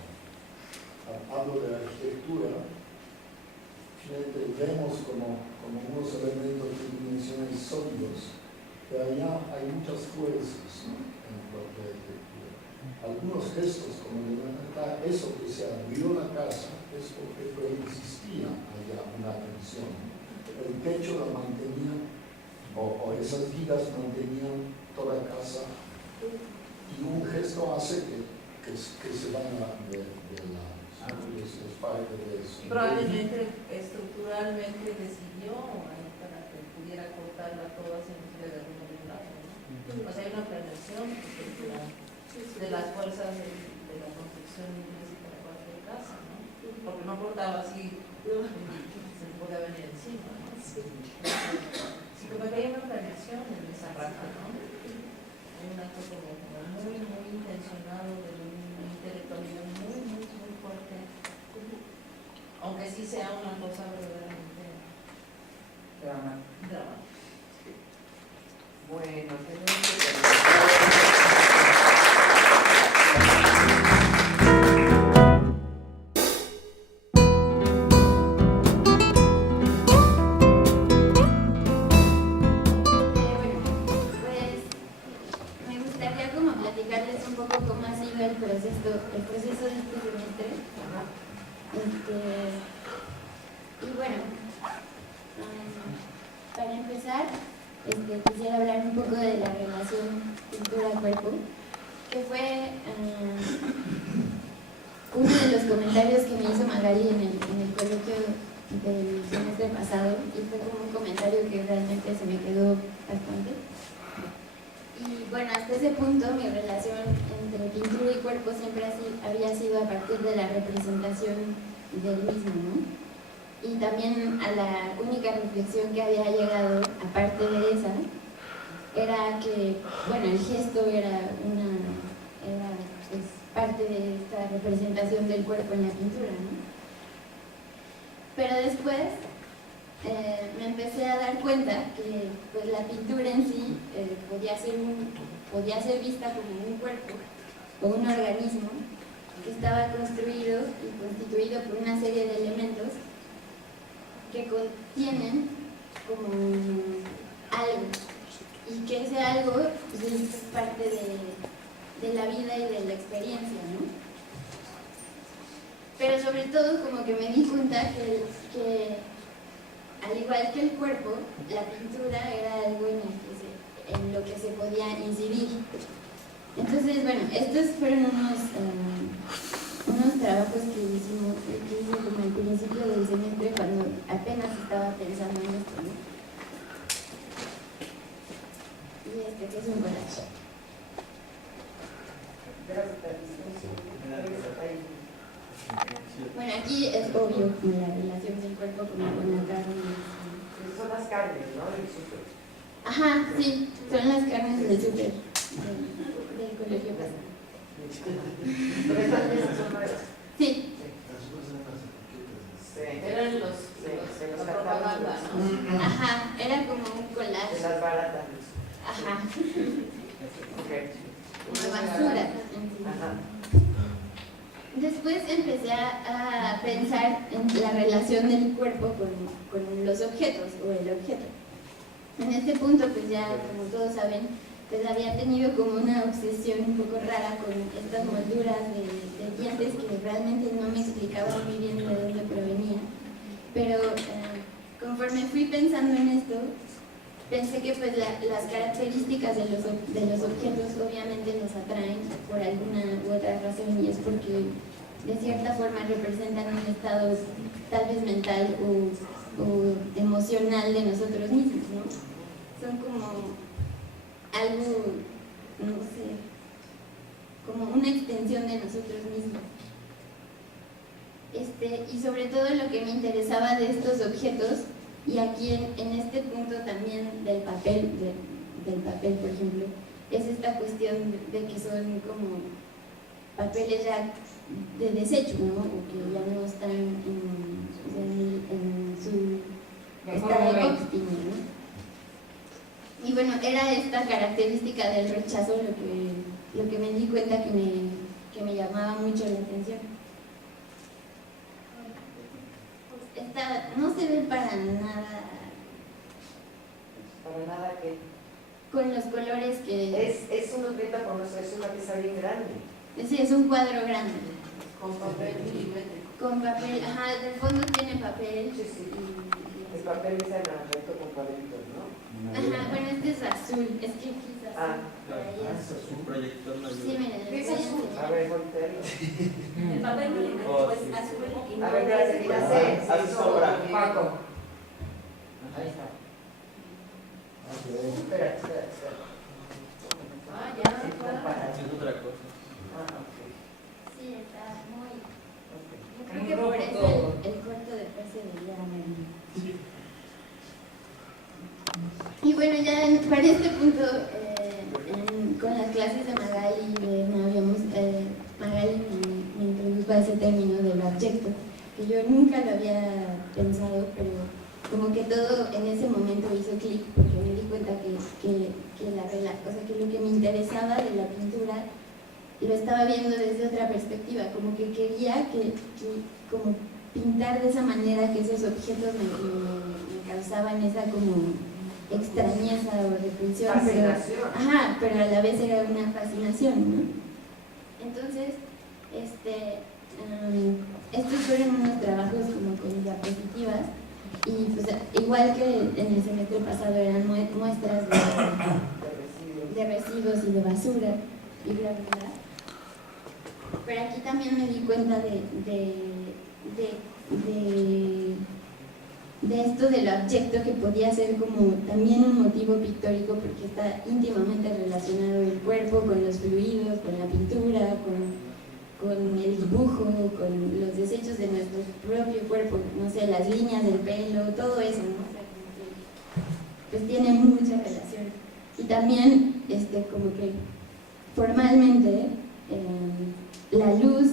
Hablo de arquitectura, vemos como unos elementos tridimensionales sólidos, pero allá hay muchas fuerzas, ¿no? En la propia arquitectura. Algunos gestos, como eso que se abrió la casa, es porque existía allá una tensión. El techo la mantenía, o esas vigas mantenían toda la casa, y un gesto hace que se van de la... es parte de eso. Probablemente estructuralmente decidió para que pudiera cortarla toda sin necesidad de uno de un lado, ¿no? O sea, hay una planeación estructural de las fuerzas de la construcción inglesa para cualquier casa, ¿no? Porque no cortaba así, se podía venir encima, ¿no? Sí, como que hay una planeación en esa raza, ¿no? Hay un acto como muy, muy intencionado de una intelectualidad muy fuerte, aunque sí sea una cosa verdaderamente dramática. Bueno, tenemos que platicarles un poco cómo ha sido el proceso de este semestre. Y bueno, para empezar, quisiera hablar un poco de la relación pintura-cuerpo, que fue uno de los comentarios que me hizo Magali en el coloquio del semestre pasado, y fue como un comentario que realmente se me quedó bastante. Y bueno, hasta ese punto mi relación entre pintura y cuerpo siempre había sido a partir de la representación del mismo, ¿no? Y también a la única reflexión que había llegado, aparte de esa, era que, bueno, el gesto era pues, parte de esta representación del cuerpo en la pintura, ¿no? Pero después me empecé a dar cuenta que pues, la pintura en sí podía ser vista como un cuerpo o un organismo que estaba construido y constituido por una serie de elementos que contienen como algo, y que ese algo pues, es parte de la vida y de la experiencia, ¿no? Pero sobre todo como que me di cuenta que al igual que el cuerpo, la pintura era algo en lo que se podía incidir. Entonces, bueno, estos fueron unos trabajos que hice como al principio del semestre, cuando apenas estaba pensando en esto, ¿no? Y que es un collage. Bueno, aquí es obvio la relación del cuerpo con la carne. Son las carnes, ¿no? Del súper. Ajá, sí, son las carnes del súper del colegio pasado. ¿Pero estas mesas son nuevas? Sí. Eran los propaganda, ¿no? Ajá, era como un collage. De las baratas. Ajá. Okay. Como basura. Ajá. Después empecé a pensar en la relación del cuerpo con los objetos o el objeto. En este punto, pues ya, como todos saben, pues había tenido como una obsesión un poco rara con estas molduras de dientes que realmente no me explicaba muy bien de dónde provenía. Pero conforme fui pensando en esto, pensé que pues las características de los objetos obviamente nos atraen por alguna u otra razón, y es porque de cierta forma representan un estado tal vez mental o emocional de nosotros mismos, ¿no? Son como algo, no sé, como una extensión de nosotros mismos. Y sobre todo lo que me interesaba de estos objetos, y aquí en este punto también del papel, por ejemplo, es esta cuestión de que son como papeles ya de desecho, ¿no? O que ya no están en su estado óptimo, ¿no? Y bueno, era esta característica del rechazo lo que me di cuenta que me llamaba mucho la atención. Esta no se ve para nada. Para nada que. Con los colores que. Es 1.30 por nuestra, es una pieza bien grande. Sí, es un cuadro grande. Con papel milimétrico. Con papel, ajá, del fondo tiene papel. Sí, sí. El papel es anaranjado con cuadritos, ¿no? Ajá, bueno, este es azul. Es que aquí es azul. Por ahí Es un proyector más. Sí, miren, ¿Qué es azul? A ver, voltealo. El papel milimétrico es azul y A ver, mira, Así sobra. Paco. Ahí está. Espera. Ah, ya, Sí, claro. compara. Es otra cosa. Ok. Sí, está muy. Yo Muy creo que por rojo eso todo. el corto de Percy de Llama. Y bueno, ya para este punto, con las clases de Magali, Magali me introdujo a ese término del objeto, que yo nunca lo había pensado, pero como que todo en ese momento hizo clic, porque me di cuenta que lo que me interesaba de la pintura lo estaba viendo desde otra perspectiva, como que quería que como pintar de esa manera, que esos objetos me causaban esa como extrañeza o repulsión, pero a la vez era una fascinación, ¿no? Entonces, estos fueron unos trabajos como con diapositivas, y pues igual que en el semestre pasado eran muestras de residuos y de basura y bla bla bla, pero aquí también me di cuenta de esto del objeto, que podía ser como también un motivo pictórico, porque está íntimamente relacionado el cuerpo con los fluidos, con la pintura, con el dibujo, con los desechos de nuestro propio cuerpo, no sé, las líneas del pelo, todo eso, ¿no? O sea, pues tiene mucha relación. Y también, como que formalmente, la luz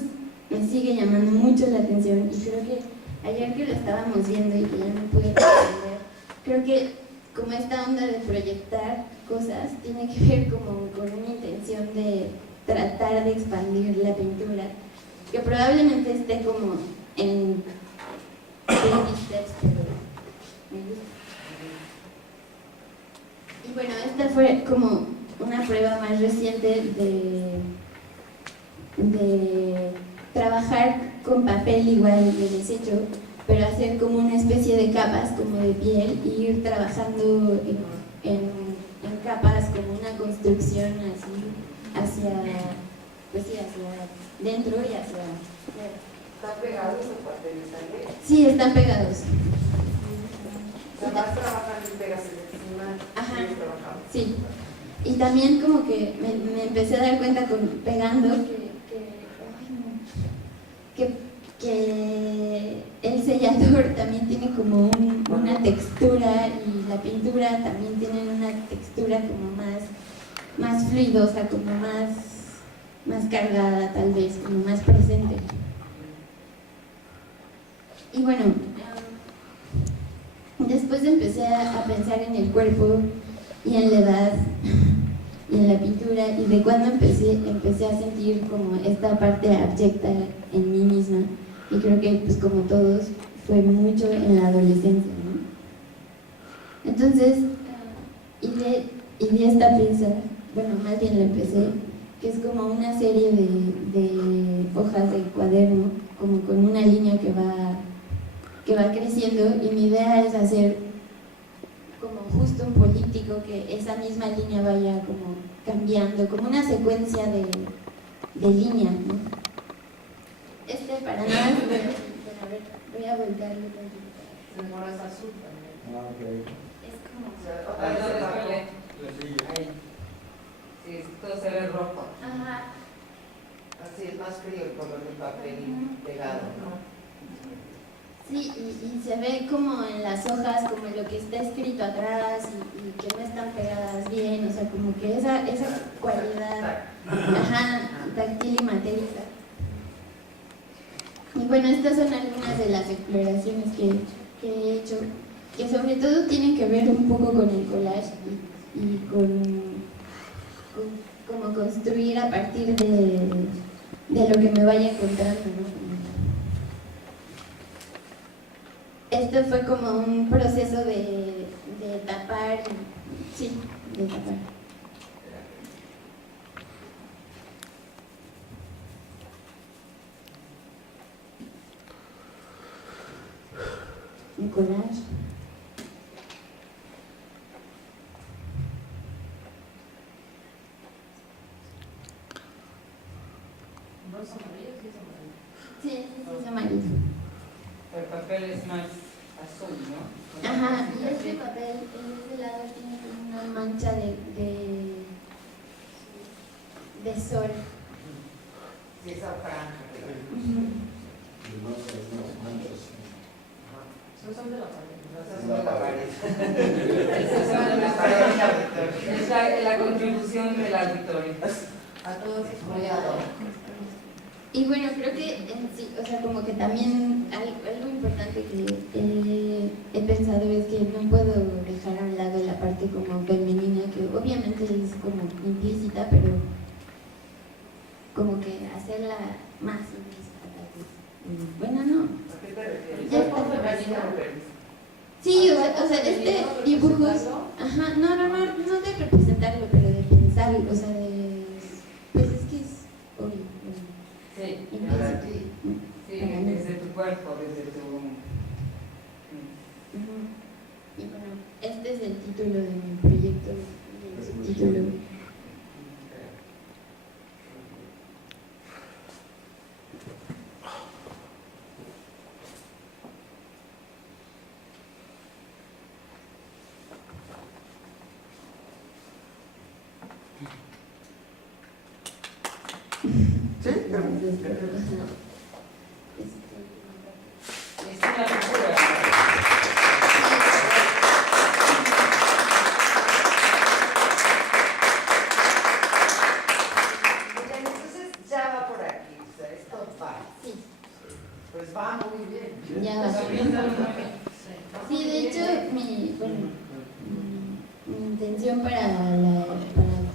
me sigue llamando mucho la atención, y creo que ayer que lo estábamos viendo y que ya no pude entender, creo que como esta onda de proyectar cosas tiene que ver como con una intención de tratar de expandir la pintura, que probablemente esté como en baby steps, pero me gusta. Y bueno, esta fue como una prueba más reciente de trabajar con papel igual de desecho, pero hacer como una especie de capas como de piel y ir trabajando en capas como una construcción así hacia dentro y hacia afuera. ¿Están pegados los papeles también? Sí, están pegados. O sea, vas trabajando y pegas encima. Ajá. Sigues trabajando. Sí. Y también como que me empecé a dar cuenta pegando que el sellador también tiene como una textura, y la pintura también tiene una textura como más fluidosa, como más cargada tal vez, como más presente. Y bueno, después empecé a pensar en el cuerpo y en la edad y en la pintura, y de cuando empecé a sentir como esta parte abyecta en mí misma, y creo que pues como todos fue mucho en la adolescencia, ¿no? Entonces ideé esta pieza, bueno, más bien la empecé, que es como una serie de hojas de cuaderno, como con una línea que va creciendo, y mi idea es hacer como justo un políptico, que esa misma línea vaya como cambiando, como una secuencia de líneas, ¿no? Para nada, bueno, a ver, voy a voltearlo un poquito. El moro es azul también. Ah, ok. Es como... Ahí no después ahí. Sí, todo se ve rojo. Ajá. Así es más frío el color del papel pegado, ¿no? Sí, y se ve como en las hojas, como lo que está escrito atrás y que no están pegadas bien, o sea, como que esa cualidad, ajá, táctil y matérica. Y bueno, estas son algunas de las exploraciones que he hecho, que sobre todo tienen que ver un poco con el collage y con como construir a partir de lo que me vaya encontrando, ¿no? Esto fue como un proceso de tapar, sí, de tapar. Un collage. ¿No es amarillo? Sí, es amarillo. Sí, es amarillo. El papel es más azul, ¿no? Ajá, y este papel en este lado tiene como una mancha de sol. Sí, esa franja. Esos son de la pared. Esas son de la pared. Esas son de la pared. Es la contribución del auditorio. A todos es Muy ad hoc. Y bueno, creo que en sí, o sea, como que también algo importante que he pensado es que no puedo dejar a un lado la parte como femenina, que obviamente es como implícita, pero como que hacerla más implícita tal vez. Bueno, no. ¿A qué te refieres? Ya está. Sí, o sea, este dibujo, ajá, no de representarlo, pero de pensarlo, o sea, pues es que es obvio. Sí, Para ti. sí, desde tu cuerpo, desde tu... Y bueno, este es el título de mi proyecto, el subtítulo. Sí, Es una locura. Entonces ya va por aquí, o sea, esto va. Sí, Pues va muy bien. ya va. Sí, de hecho, mi intención para el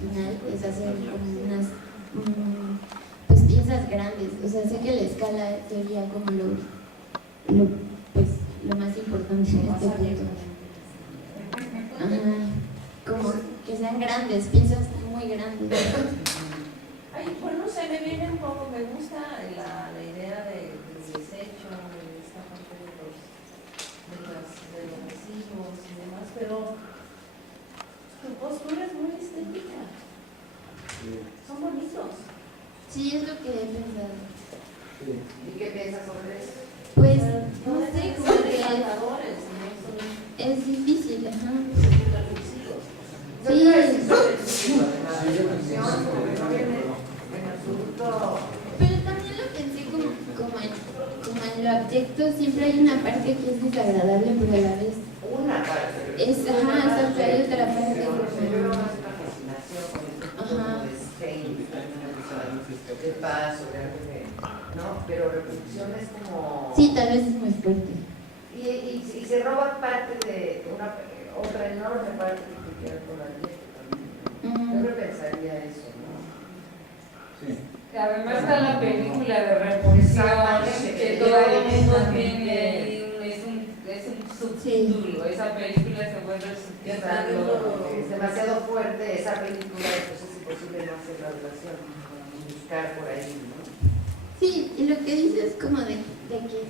final es hacer como unas pues piezas grandes. O sea, sé que la escala sería como lo más importante en este punto. Ajá, como que sean grandes, piezas muy grandes. Ay, bueno, se me viene un poco, me gusta la idea del desecho, de esta parte de los residuos y demás, pero tu postura es muy estética. Son bonitos. Sí, es lo que he pensado. ¿Y qué piensas sobre eso? Pues, No no sé, deben como ser que encantadores, ¿no? es difícil, ajá. Son reflexivos. Yo creo que sí son reflexivos, además de reflexión, porque no viene en absoluto. Pero también lo pensé como en lo abyecto, siempre hay una parte que es desagradable, pero a la vez Una parte. es, ajá, exacto, hay otra parte Yo veo como... más una fascinación con este tipo de Stein, de paz, o de algo de. ¿No? Pero reproducción es como. Sí, tal vez es muy fuerte. Y se roba parte de otra enorme parte que tiene que ver con la dieta también. Yo pensaría eso, ¿no? Sí. Además está la película de reposición, que todo el mundo tiene, es un subtítulo, esa película se vuelve el subtítulo. Es demasiado fuerte esa película, entonces es imposible no hacer la relación, buscar por ahí, ¿no? Sí, y lo que dices es como de que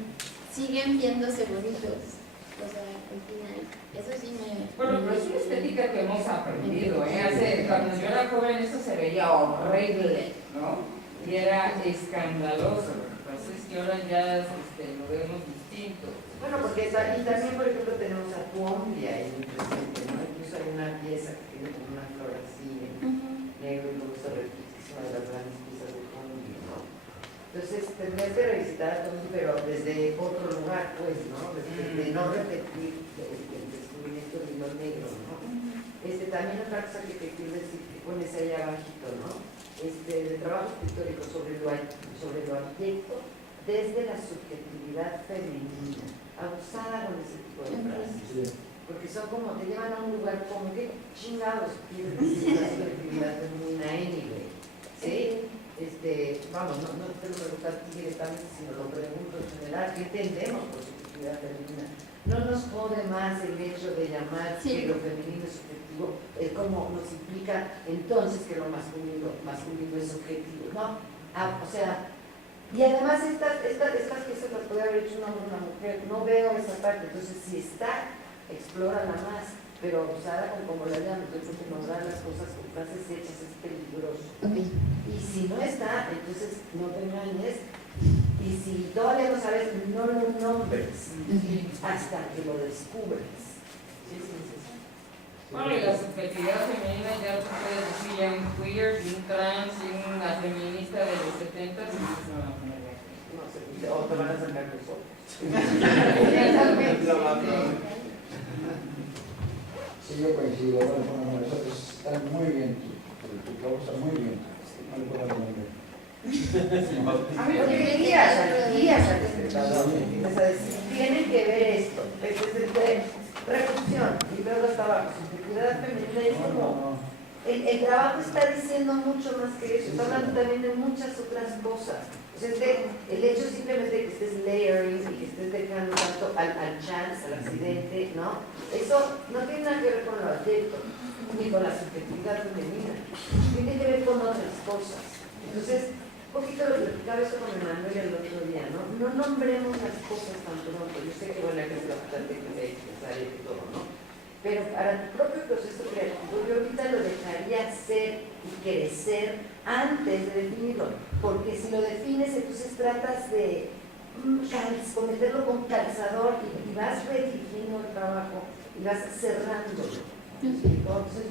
siguen viéndose bonitos, o sea, al final, eso sí me... Bueno, pero es una estética que hemos aprendido, ¿eh? Cuando yo era joven eso se veía horrible, ¿no? Y era escandaloso. Entonces y ahora ya lo vemos distinto. Bueno, porque y también, por ejemplo, tenemos a Twombly ahí presente, ¿no? Incluso hay una pieza que tiene como una flor así en negro y luego se repite, es una de las grandes piezas de Twombly, ¿no? Entonces, tendrías que revisitar a Twombly, pero desde otro lugar, pues, ¿no? De no repetir el descubrimiento del hilo negro, ¿no? También otra cosa que te quiero decir, que pones ahí abajito, ¿no? De trabajo pictórico sobre lo arquitecto desde la subjetividad femenina, abusada con ese tipo de frases, porque son como, te llevan a un lugar como que chingados quiere decir la subjetividad femenina anyway, ¿sí? Vamos, no te lo preguntar directamente, sino lo pregunto en general, ¿qué entendemos por subjetividad femenina? No nos jode más el hecho de llamar que lo femenino es subjetivo, como nos implica entonces que lo masculino es subjetivo, ¿no? O sea, y además estas piezas las puede haber hecho un hombre o una mujer, no veo esa parte, entonces si está, explórala más, pero abusada como la llamo, entonces que nos dan las cosas con frases hechas es peligroso. Y si no está, entonces no te engañes. Y si todavía no sabes, no lo nombres hasta que lo descubres. Bueno, y la subjetividad femenina ya lo puedes decir ya un queer, y un trans, y una feminista de los 70, y no se van a poner aquí. No sé, o te van a sacar los ojos. Sí, yo coincido. Bueno, nosotros está muy bien, tu trabajo está muy bien. No le puedo nombrar. A mí lo que guías al espectador, tienen que ver esto, reducción, y luego está abajo, subjetividad femenina, es como, el trabajo está diciendo mucho más que eso, está hablando también de muchas otras cosas. O sea, el hecho simplemente de que estés layering y que estés dejando tanto al chance, al accidente, ¿no? Eso no tiene nada que ver con lo abierto, ni con la subjetividad femenina, tiene que ver con otras cosas. Entonces, un poquito lo platicaba eso con Emanuel el otro día, ¿no? No nombremos las cosas tan pronto. Yo sé que, bueno, hay que ser bastante necesario y todo, ¿no? Pero para tu propio proceso creativo, yo ahorita lo dejaría ser y crecer antes de definirlo. Porque si lo defines, entonces tratas de meterlo con calzador y vas redirigiendo el trabajo y vas cerrándolo. Entonces, si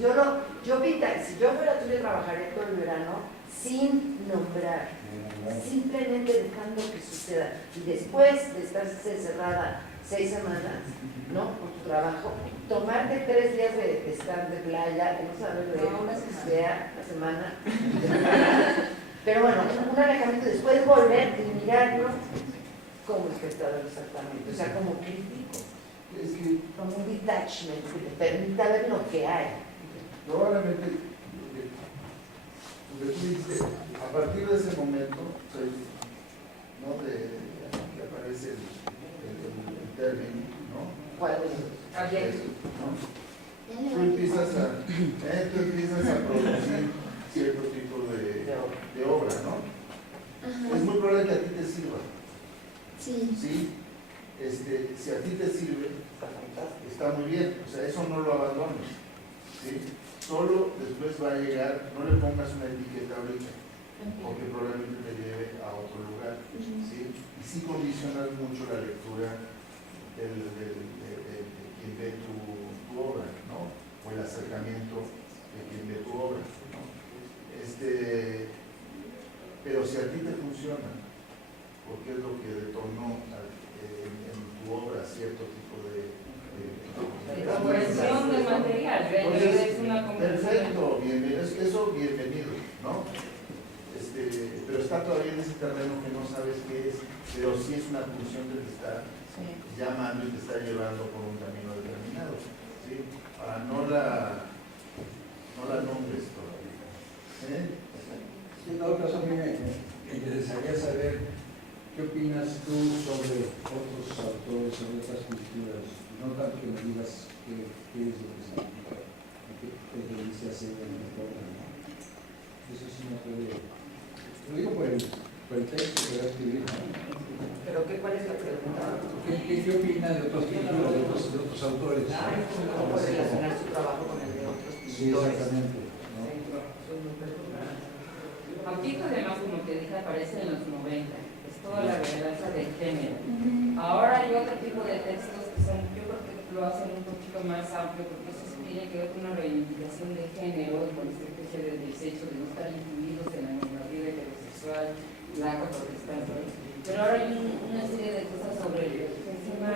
yo fuera tuyo, trabajaría todo el verano sin nombrar, simplemente dejando que suceda. Y después de estar cerrada 6 semanas, ¿no? Con tu trabajo, tomarte 3 días de estar de playa, que no sabes de una sea la semana, pero bueno, un alejamiento, después volver y mirarlo como espectador exactamente, o sea, como crítico, como un detachment que te permita ver lo que hay. Probablemente lo que tú dices, a partir de ese momento, ¿no? Que aparece el término, ¿no? ¿Cuál es? Eso, ¿no? Tú empiezas a producir cierto tipo de obra, ¿no? Es muy probable que a ti te sirva. Sí. ¿Sí? Si a ti te sirve, está muy bien, o sea, eso no lo abandones, ¿sí? Solo después va a llegar, no le pongas una etiqueta ahorita, porque probablemente te lleve a otro lugar, ¿sí? Y sí condicionas mucho la lectura de quien ve tu obra, ¿no? O el acercamiento de quien ve tu obra, ¿no? Pero si a ti te funciona, porque es lo que detonó en tu obra cierto tipo de conversión de material, es una conversión. Perfecto, bienvenido, eso bienvenido, ¿no? Pero está todavía en ese terreno que no sabes qué es, pero sí es una función que te está llamando y te está llevando por un camino determinado, ¿sí? Para no la nombres todavía. En todo caso, a mí me interesaría saber qué opinas tú sobre otros autores, sobre otras culturas. No tanto que me digas qué es lo que significa, qué dice hacer en el programa, ¿no? Eso sí no puede. Lo digo por el texto que va a escribir, ¿no? ¿Pero cuál es la pregunta? ¿Qué opina de otras culturas, de otros autores? ¿Cómo relacionar su trabajo con el de otros pintores? Sí, exactamente. ¿no? Paquito, además, como te dije, aparece en los 90. toda la relevancia del género. Ahora hay otro tipo de textos que son, yo creo que lo hacen un poquito más amplio, porque eso sí tiene que ver con una reivindicación de género, con esta especie de desecho de no estar incluidos en la normativa heterosexual, blanca, protestante. Pero ahora hay una serie de cosas sobre el sistema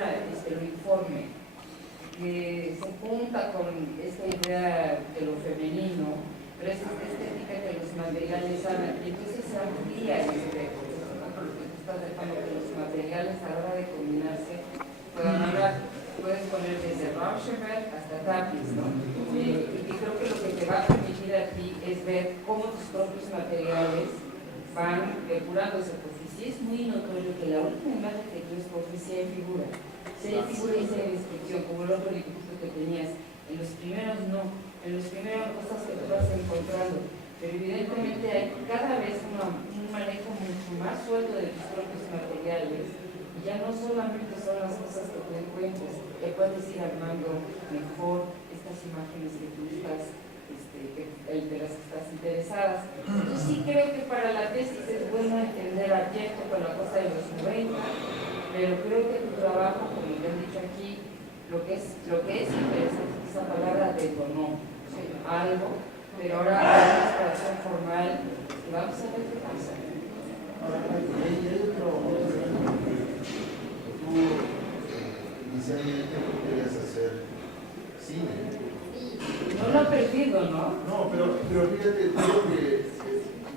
uniforme, que se junta con esta idea de lo femenino, pero es esta estética que los materiales hablan, y entonces se amplía el espejo. Por lo que tú estás dejando que los materiales a la hora de combinarse puedan hablar. Puedes poner desde Rauschenberg hasta Tapies, ¿no? Y creo que lo que te va a permitir a ti es ver cómo tus propios materiales van depurándose, porque sí es muy notorio que la última imagen que tú escoges sí hay figura. Si hay figura y si hay descripción, como el otro dibujo que tenías. En los primeros no, en los primeros cosas que tú vas encontrando, pero evidentemente hay cada vez un manejo mucho más suelto de tus propios materiales, y ya no solamente son las cosas que tú encuentras, que puedes ir armando mejor estas imágenes que tú estás, de las que estás interesadas. Entonces sí creo que para la tesis es bueno entender a Pietro con la cosa de los 90, pero creo que tu trabajo, como te han dicho aquí, lo que es interesante es que esa palabra detonó algo, pero ahora hay una exploración formal y vamos a ver qué pasa. Ahora, hay otro tú inicialmente querías hacer cine. No lo he perdido, ¿no? No, pero fíjate, creo que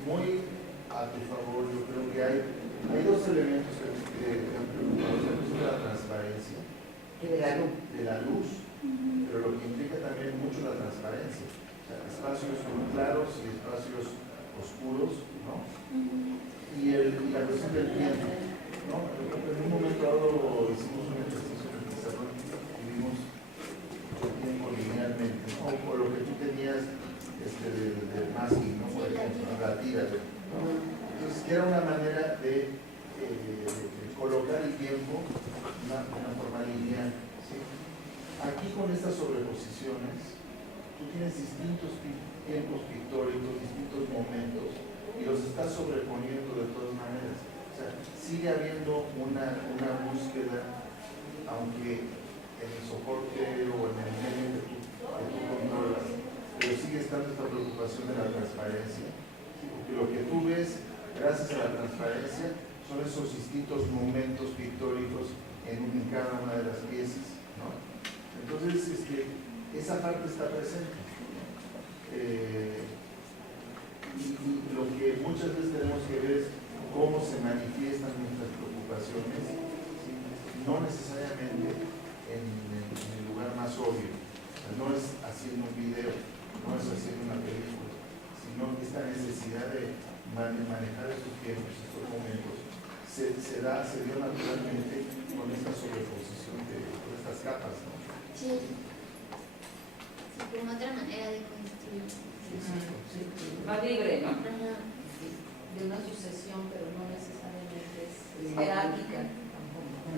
muy a tu favor, yo creo que hay dos elementos que han preocupado. Uno es la transparencia de la luz, pero lo que implica también mucho la transparencia. O sea, espacios claros y espacios oscuros, ¿no? Y la cuestión del tiempo, ¿no? En un momento dado hicimos un ejercicio en el pizarrón y vimos el tiempo linealmente, ¿no? O lo que tú tenías del masking, ¿no? Por ejemplo, la tira. Entonces, que era una manera de colocar el tiempo de una forma lineal, ¿sí? Aquí con estas sobreposiciones, tú tienes distintos tiempos pictóricos, distintos momentos, y los estás sobreponiendo de todas maneras. O sea, sigue habiendo una búsqueda, aunque en el soporte o en el medio que tú controlas, pero sigue estando esta preocupación de la transparencia, ¿sí? Porque lo que tú ves, gracias a la transparencia, son esos distintos momentos pictóricos en cada una de las piezas, ¿no? Entonces, esa parte está presente. Y lo que muchas veces tenemos que ver es cómo se manifiestan nuestras preocupaciones, ¿sí? No necesariamente en el lugar más obvio. O sea, no es haciendo un video, no es haciendo una película, sino esta necesidad de manejar estos tiempos, estos momentos, se dio naturalmente con esta sobreposición con estas capas, ¿no? Sí. Sí, como otra manera de construir. Sí. Más libre, ¿no? De una sucesión, pero no necesariamente es jerárquica tampoco.